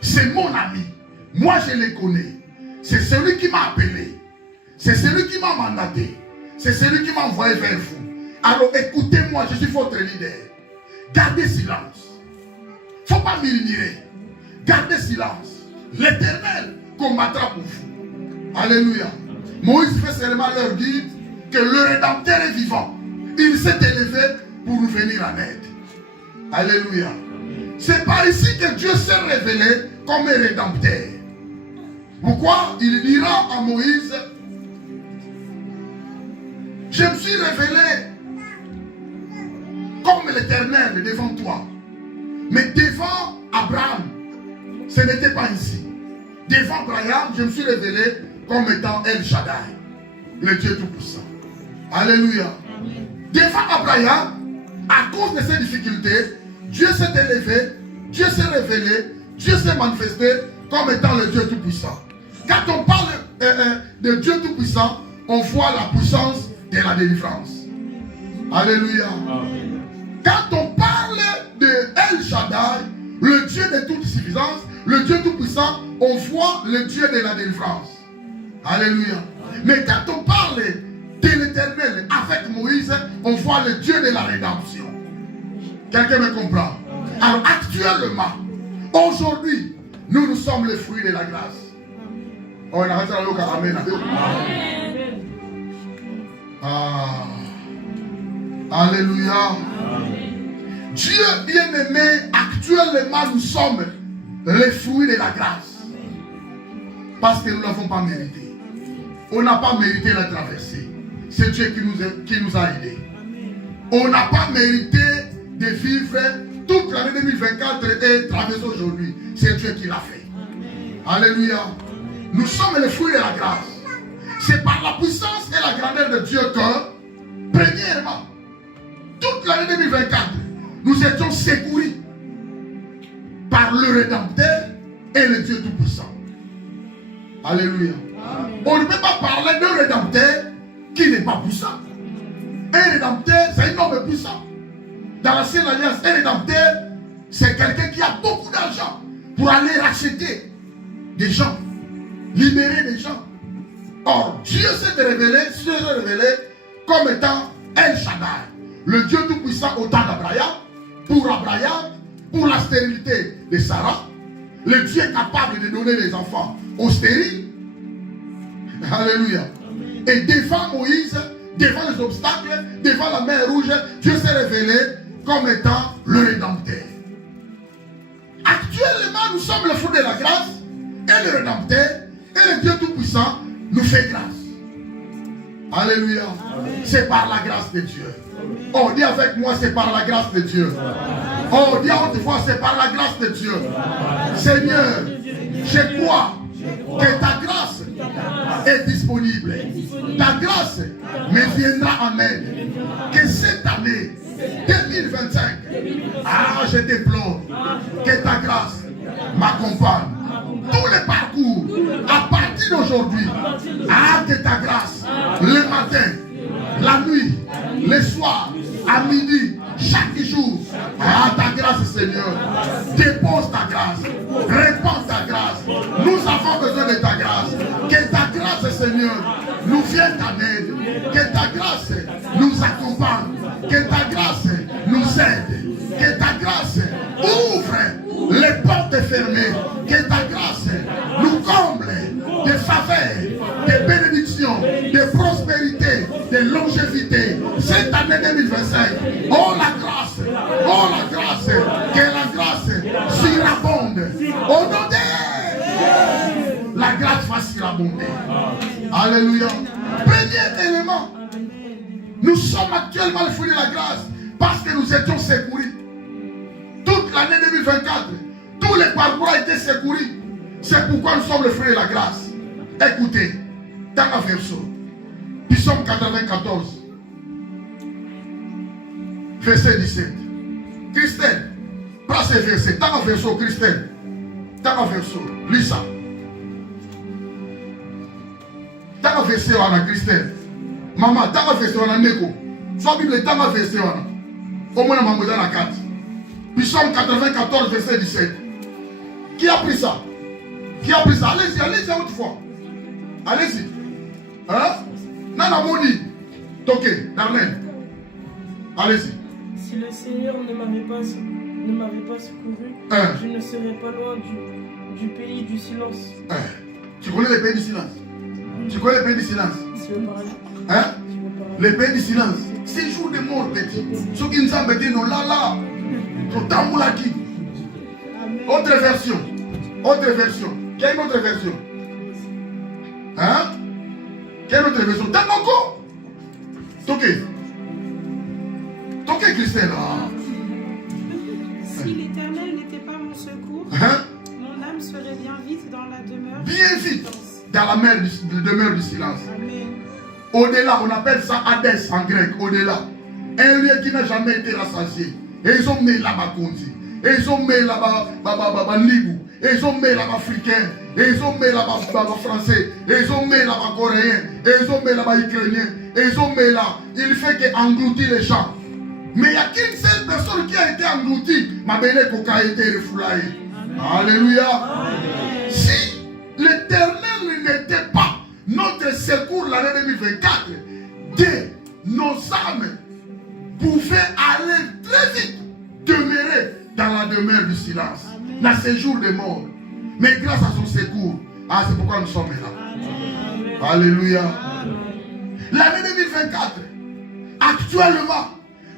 C'est mon ami. Moi je le connais. C'est celui qui m'a appelé. C'est celui qui m'a mandaté. C'est celui qui m'a envoyé vers vous. Alors écoutez-moi, je suis votre leader. Gardez silence. Il ne faut pas murmurer. Gardez silence. L'Éternel combattra pour vous. Alléluia. Moïse fait seulement leur dire que le Rédempteur est vivant. Il s'est élevé pour nous venir en aide. Alléluia. C'est par ici que Dieu s'est révélé comme un Rédempteur. Pourquoi? Il dira à Moïse, je me suis révélé comme l'Éternel devant toi. Mais devant Abraham, ce n'était pas ici. Devant Abraham, je me suis révélé comme étant El Shaddai, le Dieu Tout-Puissant. Alléluia. Devant Abraham, à cause de ces difficultés, Dieu s'est élevé, Dieu s'est révélé, Dieu s'est manifesté comme étant le Dieu Tout-Puissant. Quand on parle de Dieu Tout-Puissant, on voit la puissance de la délivrance. Alléluia. Quand on parle de El Shaddai, le Dieu de toute suffisance, le Dieu Tout-Puissant, on voit le Dieu de la délivrance. Alléluia. Mais quand on parle de l'Éternel avec Moïse, on voit le Dieu de la rédemption. Quelqu'un me comprend? Alors actuellement, aujourd'hui, nous sommes les fruits de la grâce. On arrête la loca. Amen. Ah. Alléluia. Dieu bien-aimé, actuellement nous sommes les fruits de la grâce. Parce que nous ne l'avons pas mérité. On n'a pas mérité la traversée. C'est Dieu qui nous a aidés. On n'a pas mérité de vivre toute l'année 2024 est traversée aujourd'hui. C'est Dieu qui l'a fait. Alléluia. Nous sommes les fruits de la grâce. C'est par la puissance et la grandeur de Dieu que, premièrement, toute l'année 2024, nous étions secourus par le Rédempteur et le Dieu Tout-Puissant. Alléluia. Amen. On ne peut pas parler d'un Rédempteur qui n'est pas puissant. Un Rédempteur, c'est un homme puissant. Dans l'ancienne alliance, un Rédempteur, c'est quelqu'un qui a beaucoup d'argent pour aller racheter des gens, libérer des gens. Or, Dieu s'est révélé comme étant El Shaddai, le Dieu Tout-Puissant au temps d'Abraham, pour la stérilité de Sarah, le Dieu capable de donner les enfants aux stériles. Alléluia. Et devant Moïse, devant les obstacles, devant la mer rouge, Dieu s'est révélé comme étant le Rédempteur. Actuellement, nous sommes le fruit de la grâce, et le Rédempteur, et le Dieu Tout-Puissant nous fait grâce. Alléluia. C'est par la grâce de Dieu. Oh, dis avec moi, c'est par la grâce de Dieu. Oh, dis à haute voix, c'est par la grâce de Dieu. Seigneur, je crois que ta grâce est disponible. Ta grâce me viendra en aide. Que cette année 2025, je déplore que ta grâce m'accompagne. Tous les parcours, à partir d'aujourd'hui, que ta grâce, le matin, la nuit, le soir, à midi, chaque jour, ta grâce, Seigneur, dépose ta grâce, répands ta grâce. Nous avons besoin de ta grâce. Que ta grâce, Seigneur, nous vienne en aide. Que ta grâce nous accompagne. Que ta grâce nous aide. Que ta grâce ouvre les portes fermées. Que ta grâce nous comble de faveurs, de bénédictions, de prospérité, de longévité. Cette année 2025, oh la grâce, que la grâce surabonde. Au nom de la grâce va surabonder. Alléluia. Premier élément, nous sommes actuellement le fruit de la grâce parce que nous étions secourus. Toute l'année 2024, tous les parcours ont été secourus. C'est pourquoi nous sommes le fruit de la grâce. Écoutez, dans la version, Psaume 94, verset 17. Christelle, prends ces versets. Dans la version, Christelle, dans la version, lis ça. Dans la version, on a Christelle. Maman, dans la version, on a Neko. Soit Bible, dans la version, on a. Au moins, on a dans la 4. Psaume 94, verset 17. Qui a pris ça? Qui a pris ça? Allez-y, allez-y à haute fois. Allez-y. Hein? Nana Moni. Toké, Darlene. Allez-y. Si le Seigneur ne m'avait pas secouru, je ne serais pas loin du pays du silence. Tu connais le pays du silence? Tu connais le pays du silence? Si on parle. Hein? Le pays du silence. C'est jour de mort, petit. Ceux qui nous ont dit, non, là. Totamboulaki. Autre version. Autre version. Quelle est notre version? Hein? Quelle est notre version? Tanoko. Toké. Toké, Christelle. Si l'Éternel n'était pas mon secours, mon âme serait bien vite dans la demeure. Bien vite dans la demeure du silence. Amen. Au-delà, on appelle ça Hadès en grec. Au-delà. Un lieu qui n'a jamais été rassasié. Et ils ont mis là-bas Kondi. Et ils ont mis là-bas Nibou. Et ils ont mis là-bas Africain. Et ils ont mis là-bas Français. Et ils ont mis là-bas Coréen. Et ils ont mis là-bas Ukrainien. Et ils ont mis là. Il fait qu'engloutir les gens. Mais il n'y a qu'une seule personne qui a été engloutie. Ma belle coca a été refoulée. Alléluia. Amen. Si l'Éternel n'était pas notre secours l'année 2024, nos âmes pouvaient aller très vite demeurer dans la demeure du silence, dans ces jours de mort. Mais grâce à son secours, c'est pourquoi nous sommes là. Amen. Alléluia. L'année 2024, actuellement,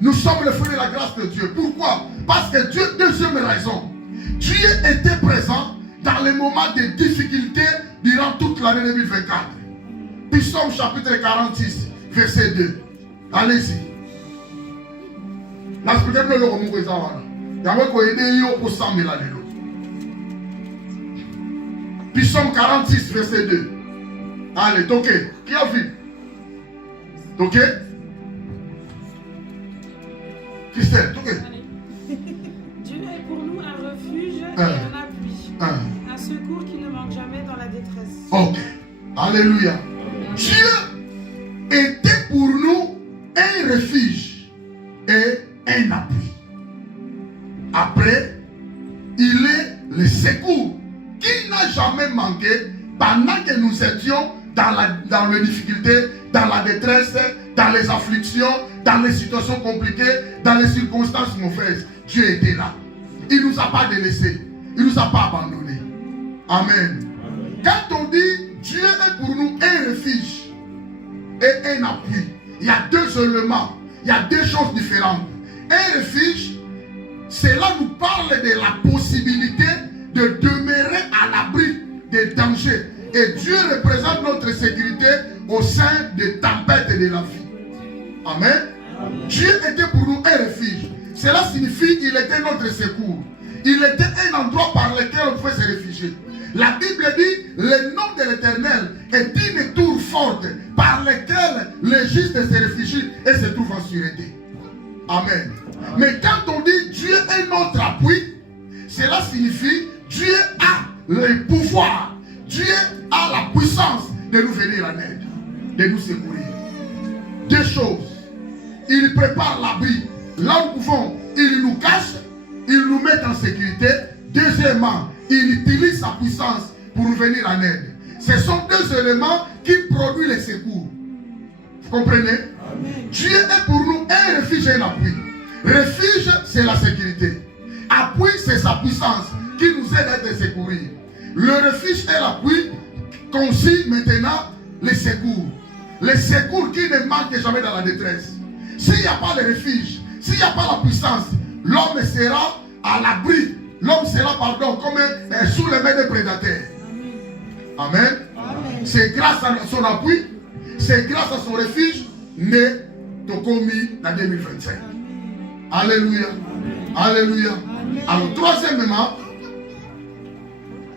nous sommes le fruit de la grâce de Dieu. Pourquoi? Parce que Dieu, deuxième raison, Dieu était présent dans les moments de difficulté durant toute l'année 2024. Psaume chapitre 46, verset 2. Allez-y. Psaume 46, verset 2. Allez, toquez. Qui a vu? Toquez. Christelle, toquez. Dieu est pour nous un refuge et un appui. Un secours qui ne manque jamais dans la détresse. Ok. Alléluia. Dieu était pour nous un refuge et un appui. Après, il est le secours qui n'a jamais manqué pendant que nous étions dans les difficultés, dans la détresse, dans les afflictions, dans les situations compliquées, dans les circonstances mauvaises. Dieu était là. Il ne nous a pas délaissés. Il ne nous a pas abandonnés. Amen. Quand on dit Dieu est pour nous un refuge et un appui, il y a deux éléments, il y a deux choses différentes. Un refuge, cela nous parle de la possibilité de demeurer à l'abri des dangers. Et Dieu représente notre sécurité au sein des tempêtes de la vie. Amen. Dieu était pour nous un refuge. Cela signifie qu'il était notre secours. Il était un endroit par lequel on pouvait se réfugier. La Bible dit, le nom de l'Éternel est une tour forte par laquelle le juste se réfugie et se trouve en sûreté. Amen. Mais quand on dit Dieu est notre appui, cela signifie Dieu a le pouvoir, Dieu a la puissance de nous venir en aide, de nous secourir. Deux choses. Il prépare l'abri. Là où nous pouvons, il nous cache, il nous met en sécurité. Deuxièmement, il utilise sa puissance pour nous venir en aide. Ce sont deux éléments qui produisent les secours. Vous comprenez? Amen. Dieu est pour nous un refuge et un appui. Refuge, c'est la sécurité. Appui, c'est sa puissance qui nous aide à être secourir. Le refuge et l'appui consigne maintenant les secours. Les secours qui ne manquent jamais dans la détresse. S'il n'y a pas de refuge, s'il n'y a pas la puissance, l'homme sera à l'abri. L'homme sera, comme sous les mains des prédateurs. Amen. Amen. C'est grâce à son appui, c'est grâce à son refuge, né Tokomi en 2025. Alléluia. Amen. Alléluia. Amen. Alors, troisièmement,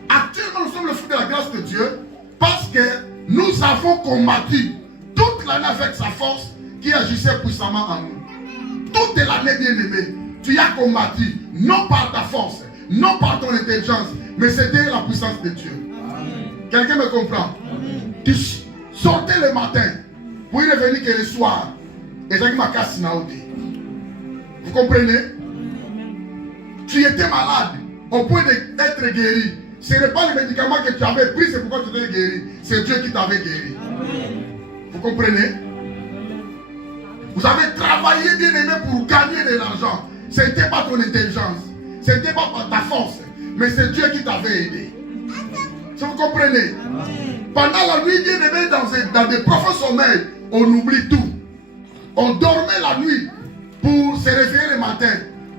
actuellement nous sommes le fruit de la grâce de Dieu parce que nous avons combattu toute l'année avec sa force qui agissait puissamment en nous. Toute l'année, bien-aimé, tu as combattu, non par ta force, non par ton intelligence, mais c'était la puissance de Dieu. Quelqu'un me comprend? Amen. Tu sortais le matin pour y revenir que le soir. Et j'ai ma casse na ôté. Vous comprenez? Amen. Tu étais malade au point d'être guéri. Ce n'est pas le médicament que tu avais pris, c'est pourquoi tu étais guéri. C'est Dieu qui t'avait guéri. Amen. Vous comprenez? Vous avez travaillé bien aimé pour gagner de l'argent. Ce n'était pas ton intelligence. Ce n'était pas ta force. Mais c'est Dieu qui t'avait aidé. Si vous comprenez? Amen. Pendant la nuit, bien aimé, dans des profonds sommeils, on oublie tout. On dormait la nuit pour se réveiller le matin.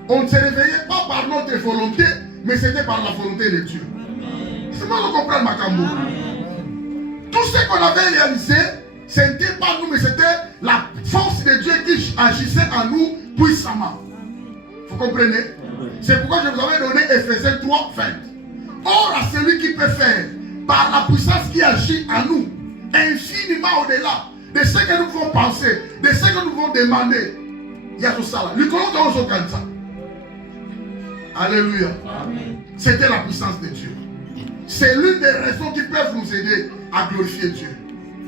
On ne se réveillait pas par notre volonté, mais c'était par la volonté de Dieu. C'est moi qui comprends ma cambo. Tout ce qu'on avait réalisé, ce n'était pas nous, mais c'était la force de Dieu qui agissait en nous puissamment. Vous comprenez? C'est pourquoi je vous avais donné Ephésiens 3, 20. Or, à celui qui peut faire, par la puissance qui agit en nous, infiniment au-delà de ce que nous pouvons penser, de ce que nous pouvons demander. Il y a tout ça là. Le colon dans le ça. Alléluia. C'était la puissance de Dieu. C'est l'une des raisons qui peuvent nous aider à glorifier Dieu,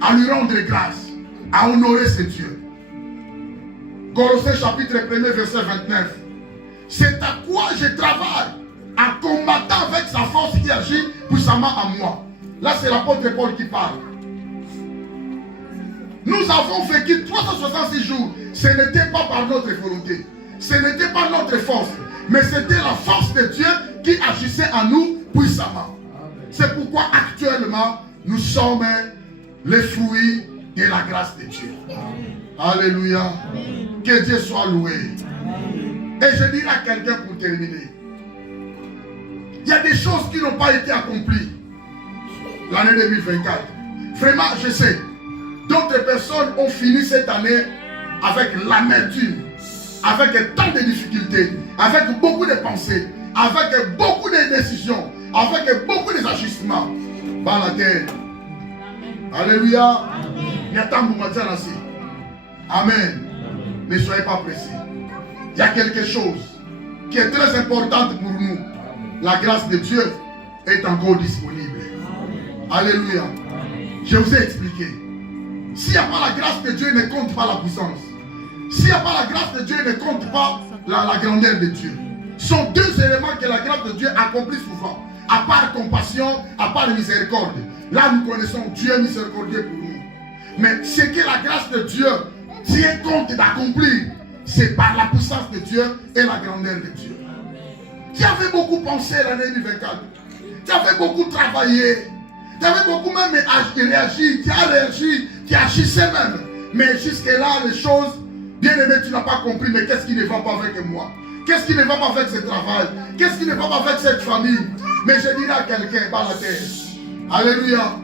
à lui rendre grâce, à honorer ce Dieu. Colossiens chapitre 1 verset 29. C'est à quoi je travaille, en combattant avec sa force qui agit puissamment en moi. Là, c'est l'apôtre Paul qui parle. Nous avons vécu 366 jours. Ce n'était pas par notre volonté. Ce n'était pas notre force. Mais c'était la force de Dieu qui agissait en nous puissamment. C'est pourquoi actuellement, nous sommes les fruits de la grâce de Dieu. Alléluia. Que Dieu soit loué. Et je dirais à quelqu'un pour terminer. Il y a des choses qui n'ont pas été accomplies l'année 2024. Vraiment, je sais. D'autres personnes ont fini cette année avec l'amertume, avec tant de difficultés, avec beaucoup de pensées, avec beaucoup de décisions, avec beaucoup d'ajustements. Dans la terre. Alléluia. Amen. Ne soyez pas pressés. Il y a quelque chose qui est très important pour nous. La grâce de Dieu est encore disponible. Alléluia. Je vous ai expliqué. S'il n'y a pas la grâce de Dieu, ne compte pas la puissance. S'il n'y a pas la grâce de Dieu, ne compte pas la grandeur de Dieu. Ce sont deux éléments que la grâce de Dieu accomplit souvent. À part compassion, à part miséricorde. Là, nous connaissons Dieu miséricordieux pour nous. Mais ce que la grâce de Dieu tient compte d'accomplir, c'est par la puissance de Dieu et la grandeur de Dieu. Tu avais beaucoup pensé l'année 2024. Tu avais beaucoup travaillé. Tu avais beaucoup même réagi. Tu as réagi. Tu agissais même. Mais jusque-là, les choses, bien aimé, tu n'as pas compris. Mais qu'est-ce qui ne va pas avec moi? Qu'est-ce qui ne va pas avec ce travail? Qu'est-ce qui ne va pas avec cette famille? Mais je dirais à quelqu'un par la terre. Alléluia.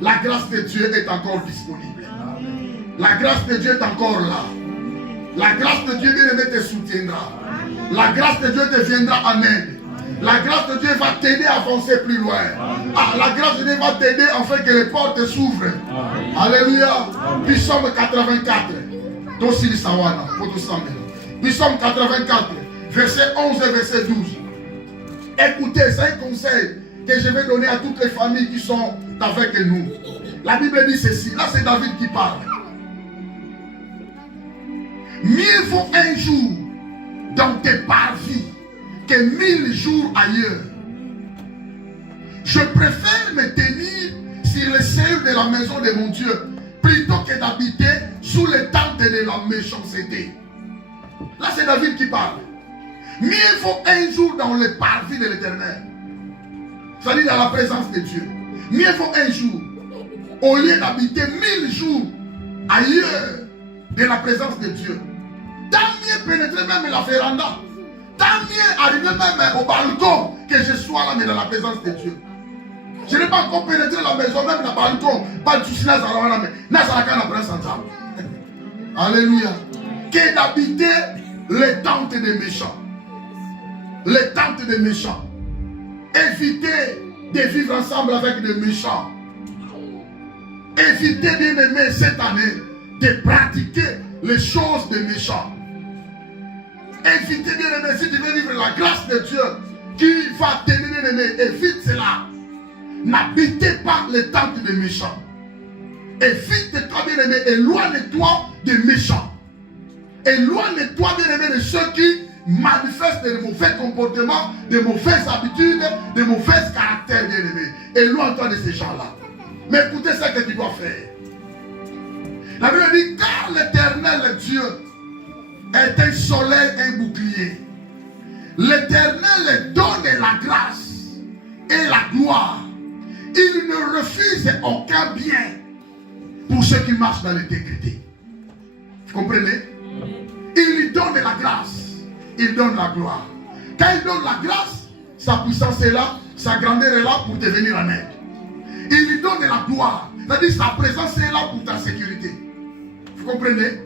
La grâce de Dieu est encore disponible. La grâce de Dieu est encore là. La grâce de Dieu, bien aimé, te soutiendra. La grâce de Dieu te viendra en aide. La grâce de Dieu va t'aider à avancer plus loin. La grâce de Dieu va t'aider afin que les portes s'ouvrent. Alléluia. Puis Psaume 84. Puis Psaume 84, verset 11 et verset 12. Écoutez, c'est un conseil que je vais donner à toutes les familles qui sont avec nous. La Bible dit ceci. Là, c'est David qui parle. Mieux vaut un jour dans tes parvis que 1000 jours ailleurs. Je préfère me tenir sur le seuil de la maison de mon Dieu plutôt que d'habiter sous les tentes de la méchanceté. Là, c'est David qui parle. Mieux vaut un jour dans le parvis de l'Éternel. C'est-à-dire dans la présence de Dieu. Mieux vaut un jour au lieu d'habiter 1000 jours ailleurs de la présence de Dieu. Tant mieux pénétrer même la véranda. Tant mieux arriver même au balcon que je sois là, mais dans la présence de Dieu. Je n'ai pas encore pénétré la maison, même le balcon. Pas de souci, alléluia. Que d'habiter les tentes des méchants. Les tentes des méchants. Évitez de vivre ensemble avec des méchants. Évitez, bien aimé, cette année, de pratiquer les choses des méchants. Évitez, bien aimé, si tu veux vivre la grâce de Dieu qui va t'aider, bien aimé, évite cela. N'habitez pas les tentes des méchants. Évite-toi, bien aimé, éloigne-toi des méchants. Éloigne-toi, bien aimé, de ceux qui manifestent de mauvais comportements, de mauvaises habitudes, de mauvais caractères, bien aimé. Éloigne-toi de ces gens-là. Mais écoutez ce que tu dois faire. La Bible dit, car l'Éternel Dieu est un soleil, un bouclier. L'Éternel donne la grâce et la gloire. Il ne refuse aucun bien pour ceux qui marchent dans l'intégrité. Vous comprenez? Il lui donne la grâce. Il donne la gloire. Quand il donne la grâce, sa puissance est là, sa grandeur est là pour te venir en aide. Il lui donne la gloire. C'est-à-dire sa présence est là pour ta sécurité. Vous comprenez?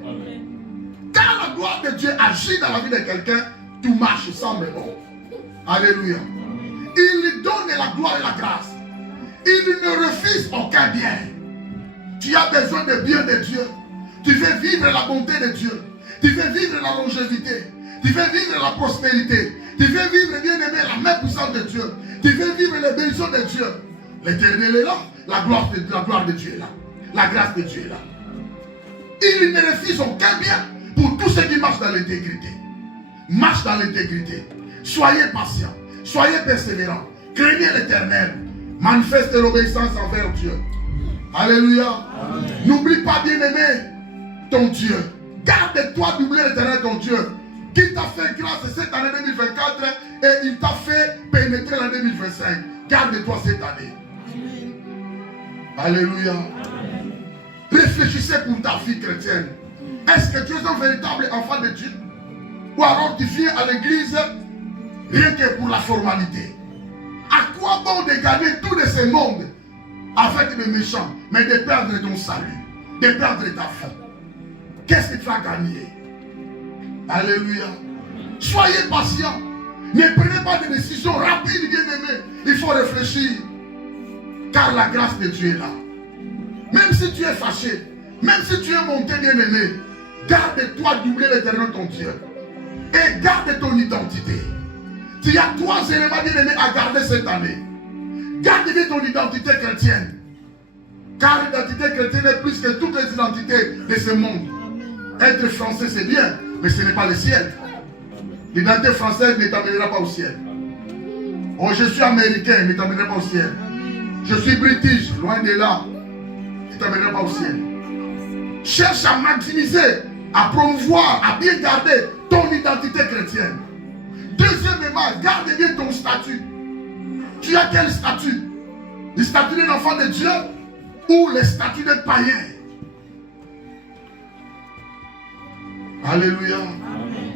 Quand la gloire de Dieu agit dans la vie de quelqu'un, tout marche sans bon. Alléluia. Il lui donne la gloire et la grâce. Il ne refuse aucun bien. Tu as besoin de bien de Dieu. Tu veux vivre la bonté de Dieu. Tu veux vivre la longévité. Tu veux vivre la prospérité. Tu veux vivre, bien aimé, la main puissante de Dieu. Tu veux vivre les bénédictions de Dieu. L'Éternel est là. La gloire de Dieu est là. La grâce de Dieu est là. Il ne refuse aucun bien pour tous ceux qui marchent dans l'intégrité. Marche dans l'intégrité. Soyez patients. Soyez persévérants. Craignez l'Éternel. Manifeste l'obéissance envers Dieu. Alléluia. N'oublie pas, bien-aimé, ton Dieu. Garde-toi d'oublier l'Éternel, ton Dieu, qui t'a fait grâce cette année 2024 et il t'a fait pénétrer l'année 2025. Garde-toi cette année. Alléluia. Réfléchissez pour ta vie chrétienne. Est-ce que tu es un véritable enfant de Dieu? Ou alors tu viens à l'église rien que pour la formalité? À quoi bon de gagner tout de ce monde avec des méchants, mais de perdre ton salut, de perdre ta vie? Qu'est-ce que tu as gagné? Alléluia. Soyez patient. Ne prenez pas de décisions rapides, bien-aimés. Il faut réfléchir. Car la grâce de Dieu est là. Même si tu es fâché, même si tu es monté, bien-aimé, garde-toi doubler l'Éternel ton Dieu. Et garde ton identité. Il y a 3 éléments, bien-aimés, à garder cette année. Garde bien ton identité chrétienne. Car l'identité chrétienne est plus que toutes les identités de ce monde. Être français, c'est bien, mais ce n'est pas le ciel. L'identité française ne t'amènera pas au ciel. Oh, je suis américain, ne t'amènera pas au ciel. Je suis british, loin de là, ne t'amènera pas au ciel. Cherche à maximiser, à promouvoir, à bien garder ton identité chrétienne. Deuxièmement, garde bien ton statut. Tu as quel statut? Le statut d'un enfant de Dieu ou le statut d'un païen? Alléluia. Amen.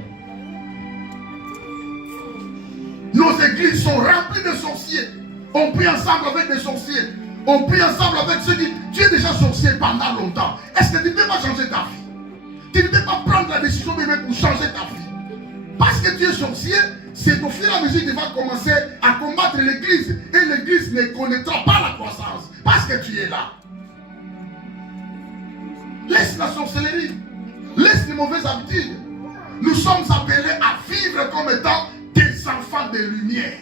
Nos églises sont remplies de sorciers. On prie ensemble avec des sorciers. On prie ensemble avec ceux qui... Tu es déjà sorcier pendant longtemps. Est-ce que tu ne peux pas changer ta vie? Tu ne peux pas prendre la décision même pour changer ta vie. Parce que tu es sorcier, c'est au fur et à mesure que tu vas commencer à combattre l'église. Et l'église ne connaîtra pas la croissance. Parce que tu es là. Laisse la sorcellerie. Laisse les mauvaises habitudes. Nous sommes appelés à vivre comme étant des enfants de lumière.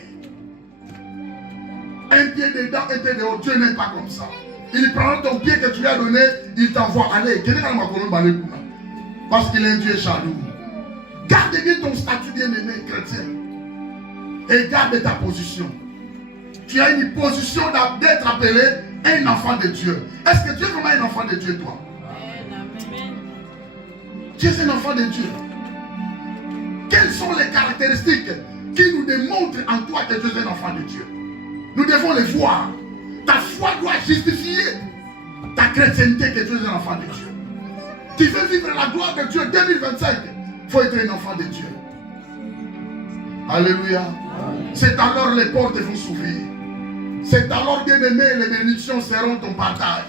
Un pied dedans, un pied dehors. Dieu n'est pas comme ça. Il prend ton pied que tu lui as donné, il t'envoie. Allez, parce qu'il est un Dieu jaloux. Garde bien ton statut bien-aimé chrétien. Et garde ta position. Tu as une position d'être appelé un enfant de Dieu. Est-ce que tu es vraiment un enfant de Dieu, toi? Tu es un enfant de Dieu. Quelles sont les caractéristiques qui nous démontrent en toi que tu es un enfant de Dieu? Nous devons les voir. Ta foi doit justifier ta chrétienté que tu es un enfant de Dieu. Tu veux vivre la gloire de Dieu 2025. Il faut être un enfant de Dieu. Alléluia. C'est alors les portes vont s'ouvrir. C'est alors, bien-aimé, les bénédictions seront ton partage.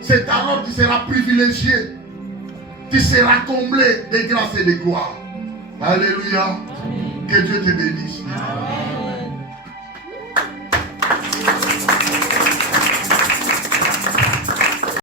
C'est alors que tu seras privilégié. Tu seras comblé de grâce et de gloire. Alléluia. Que Dieu te bénisse. Amen.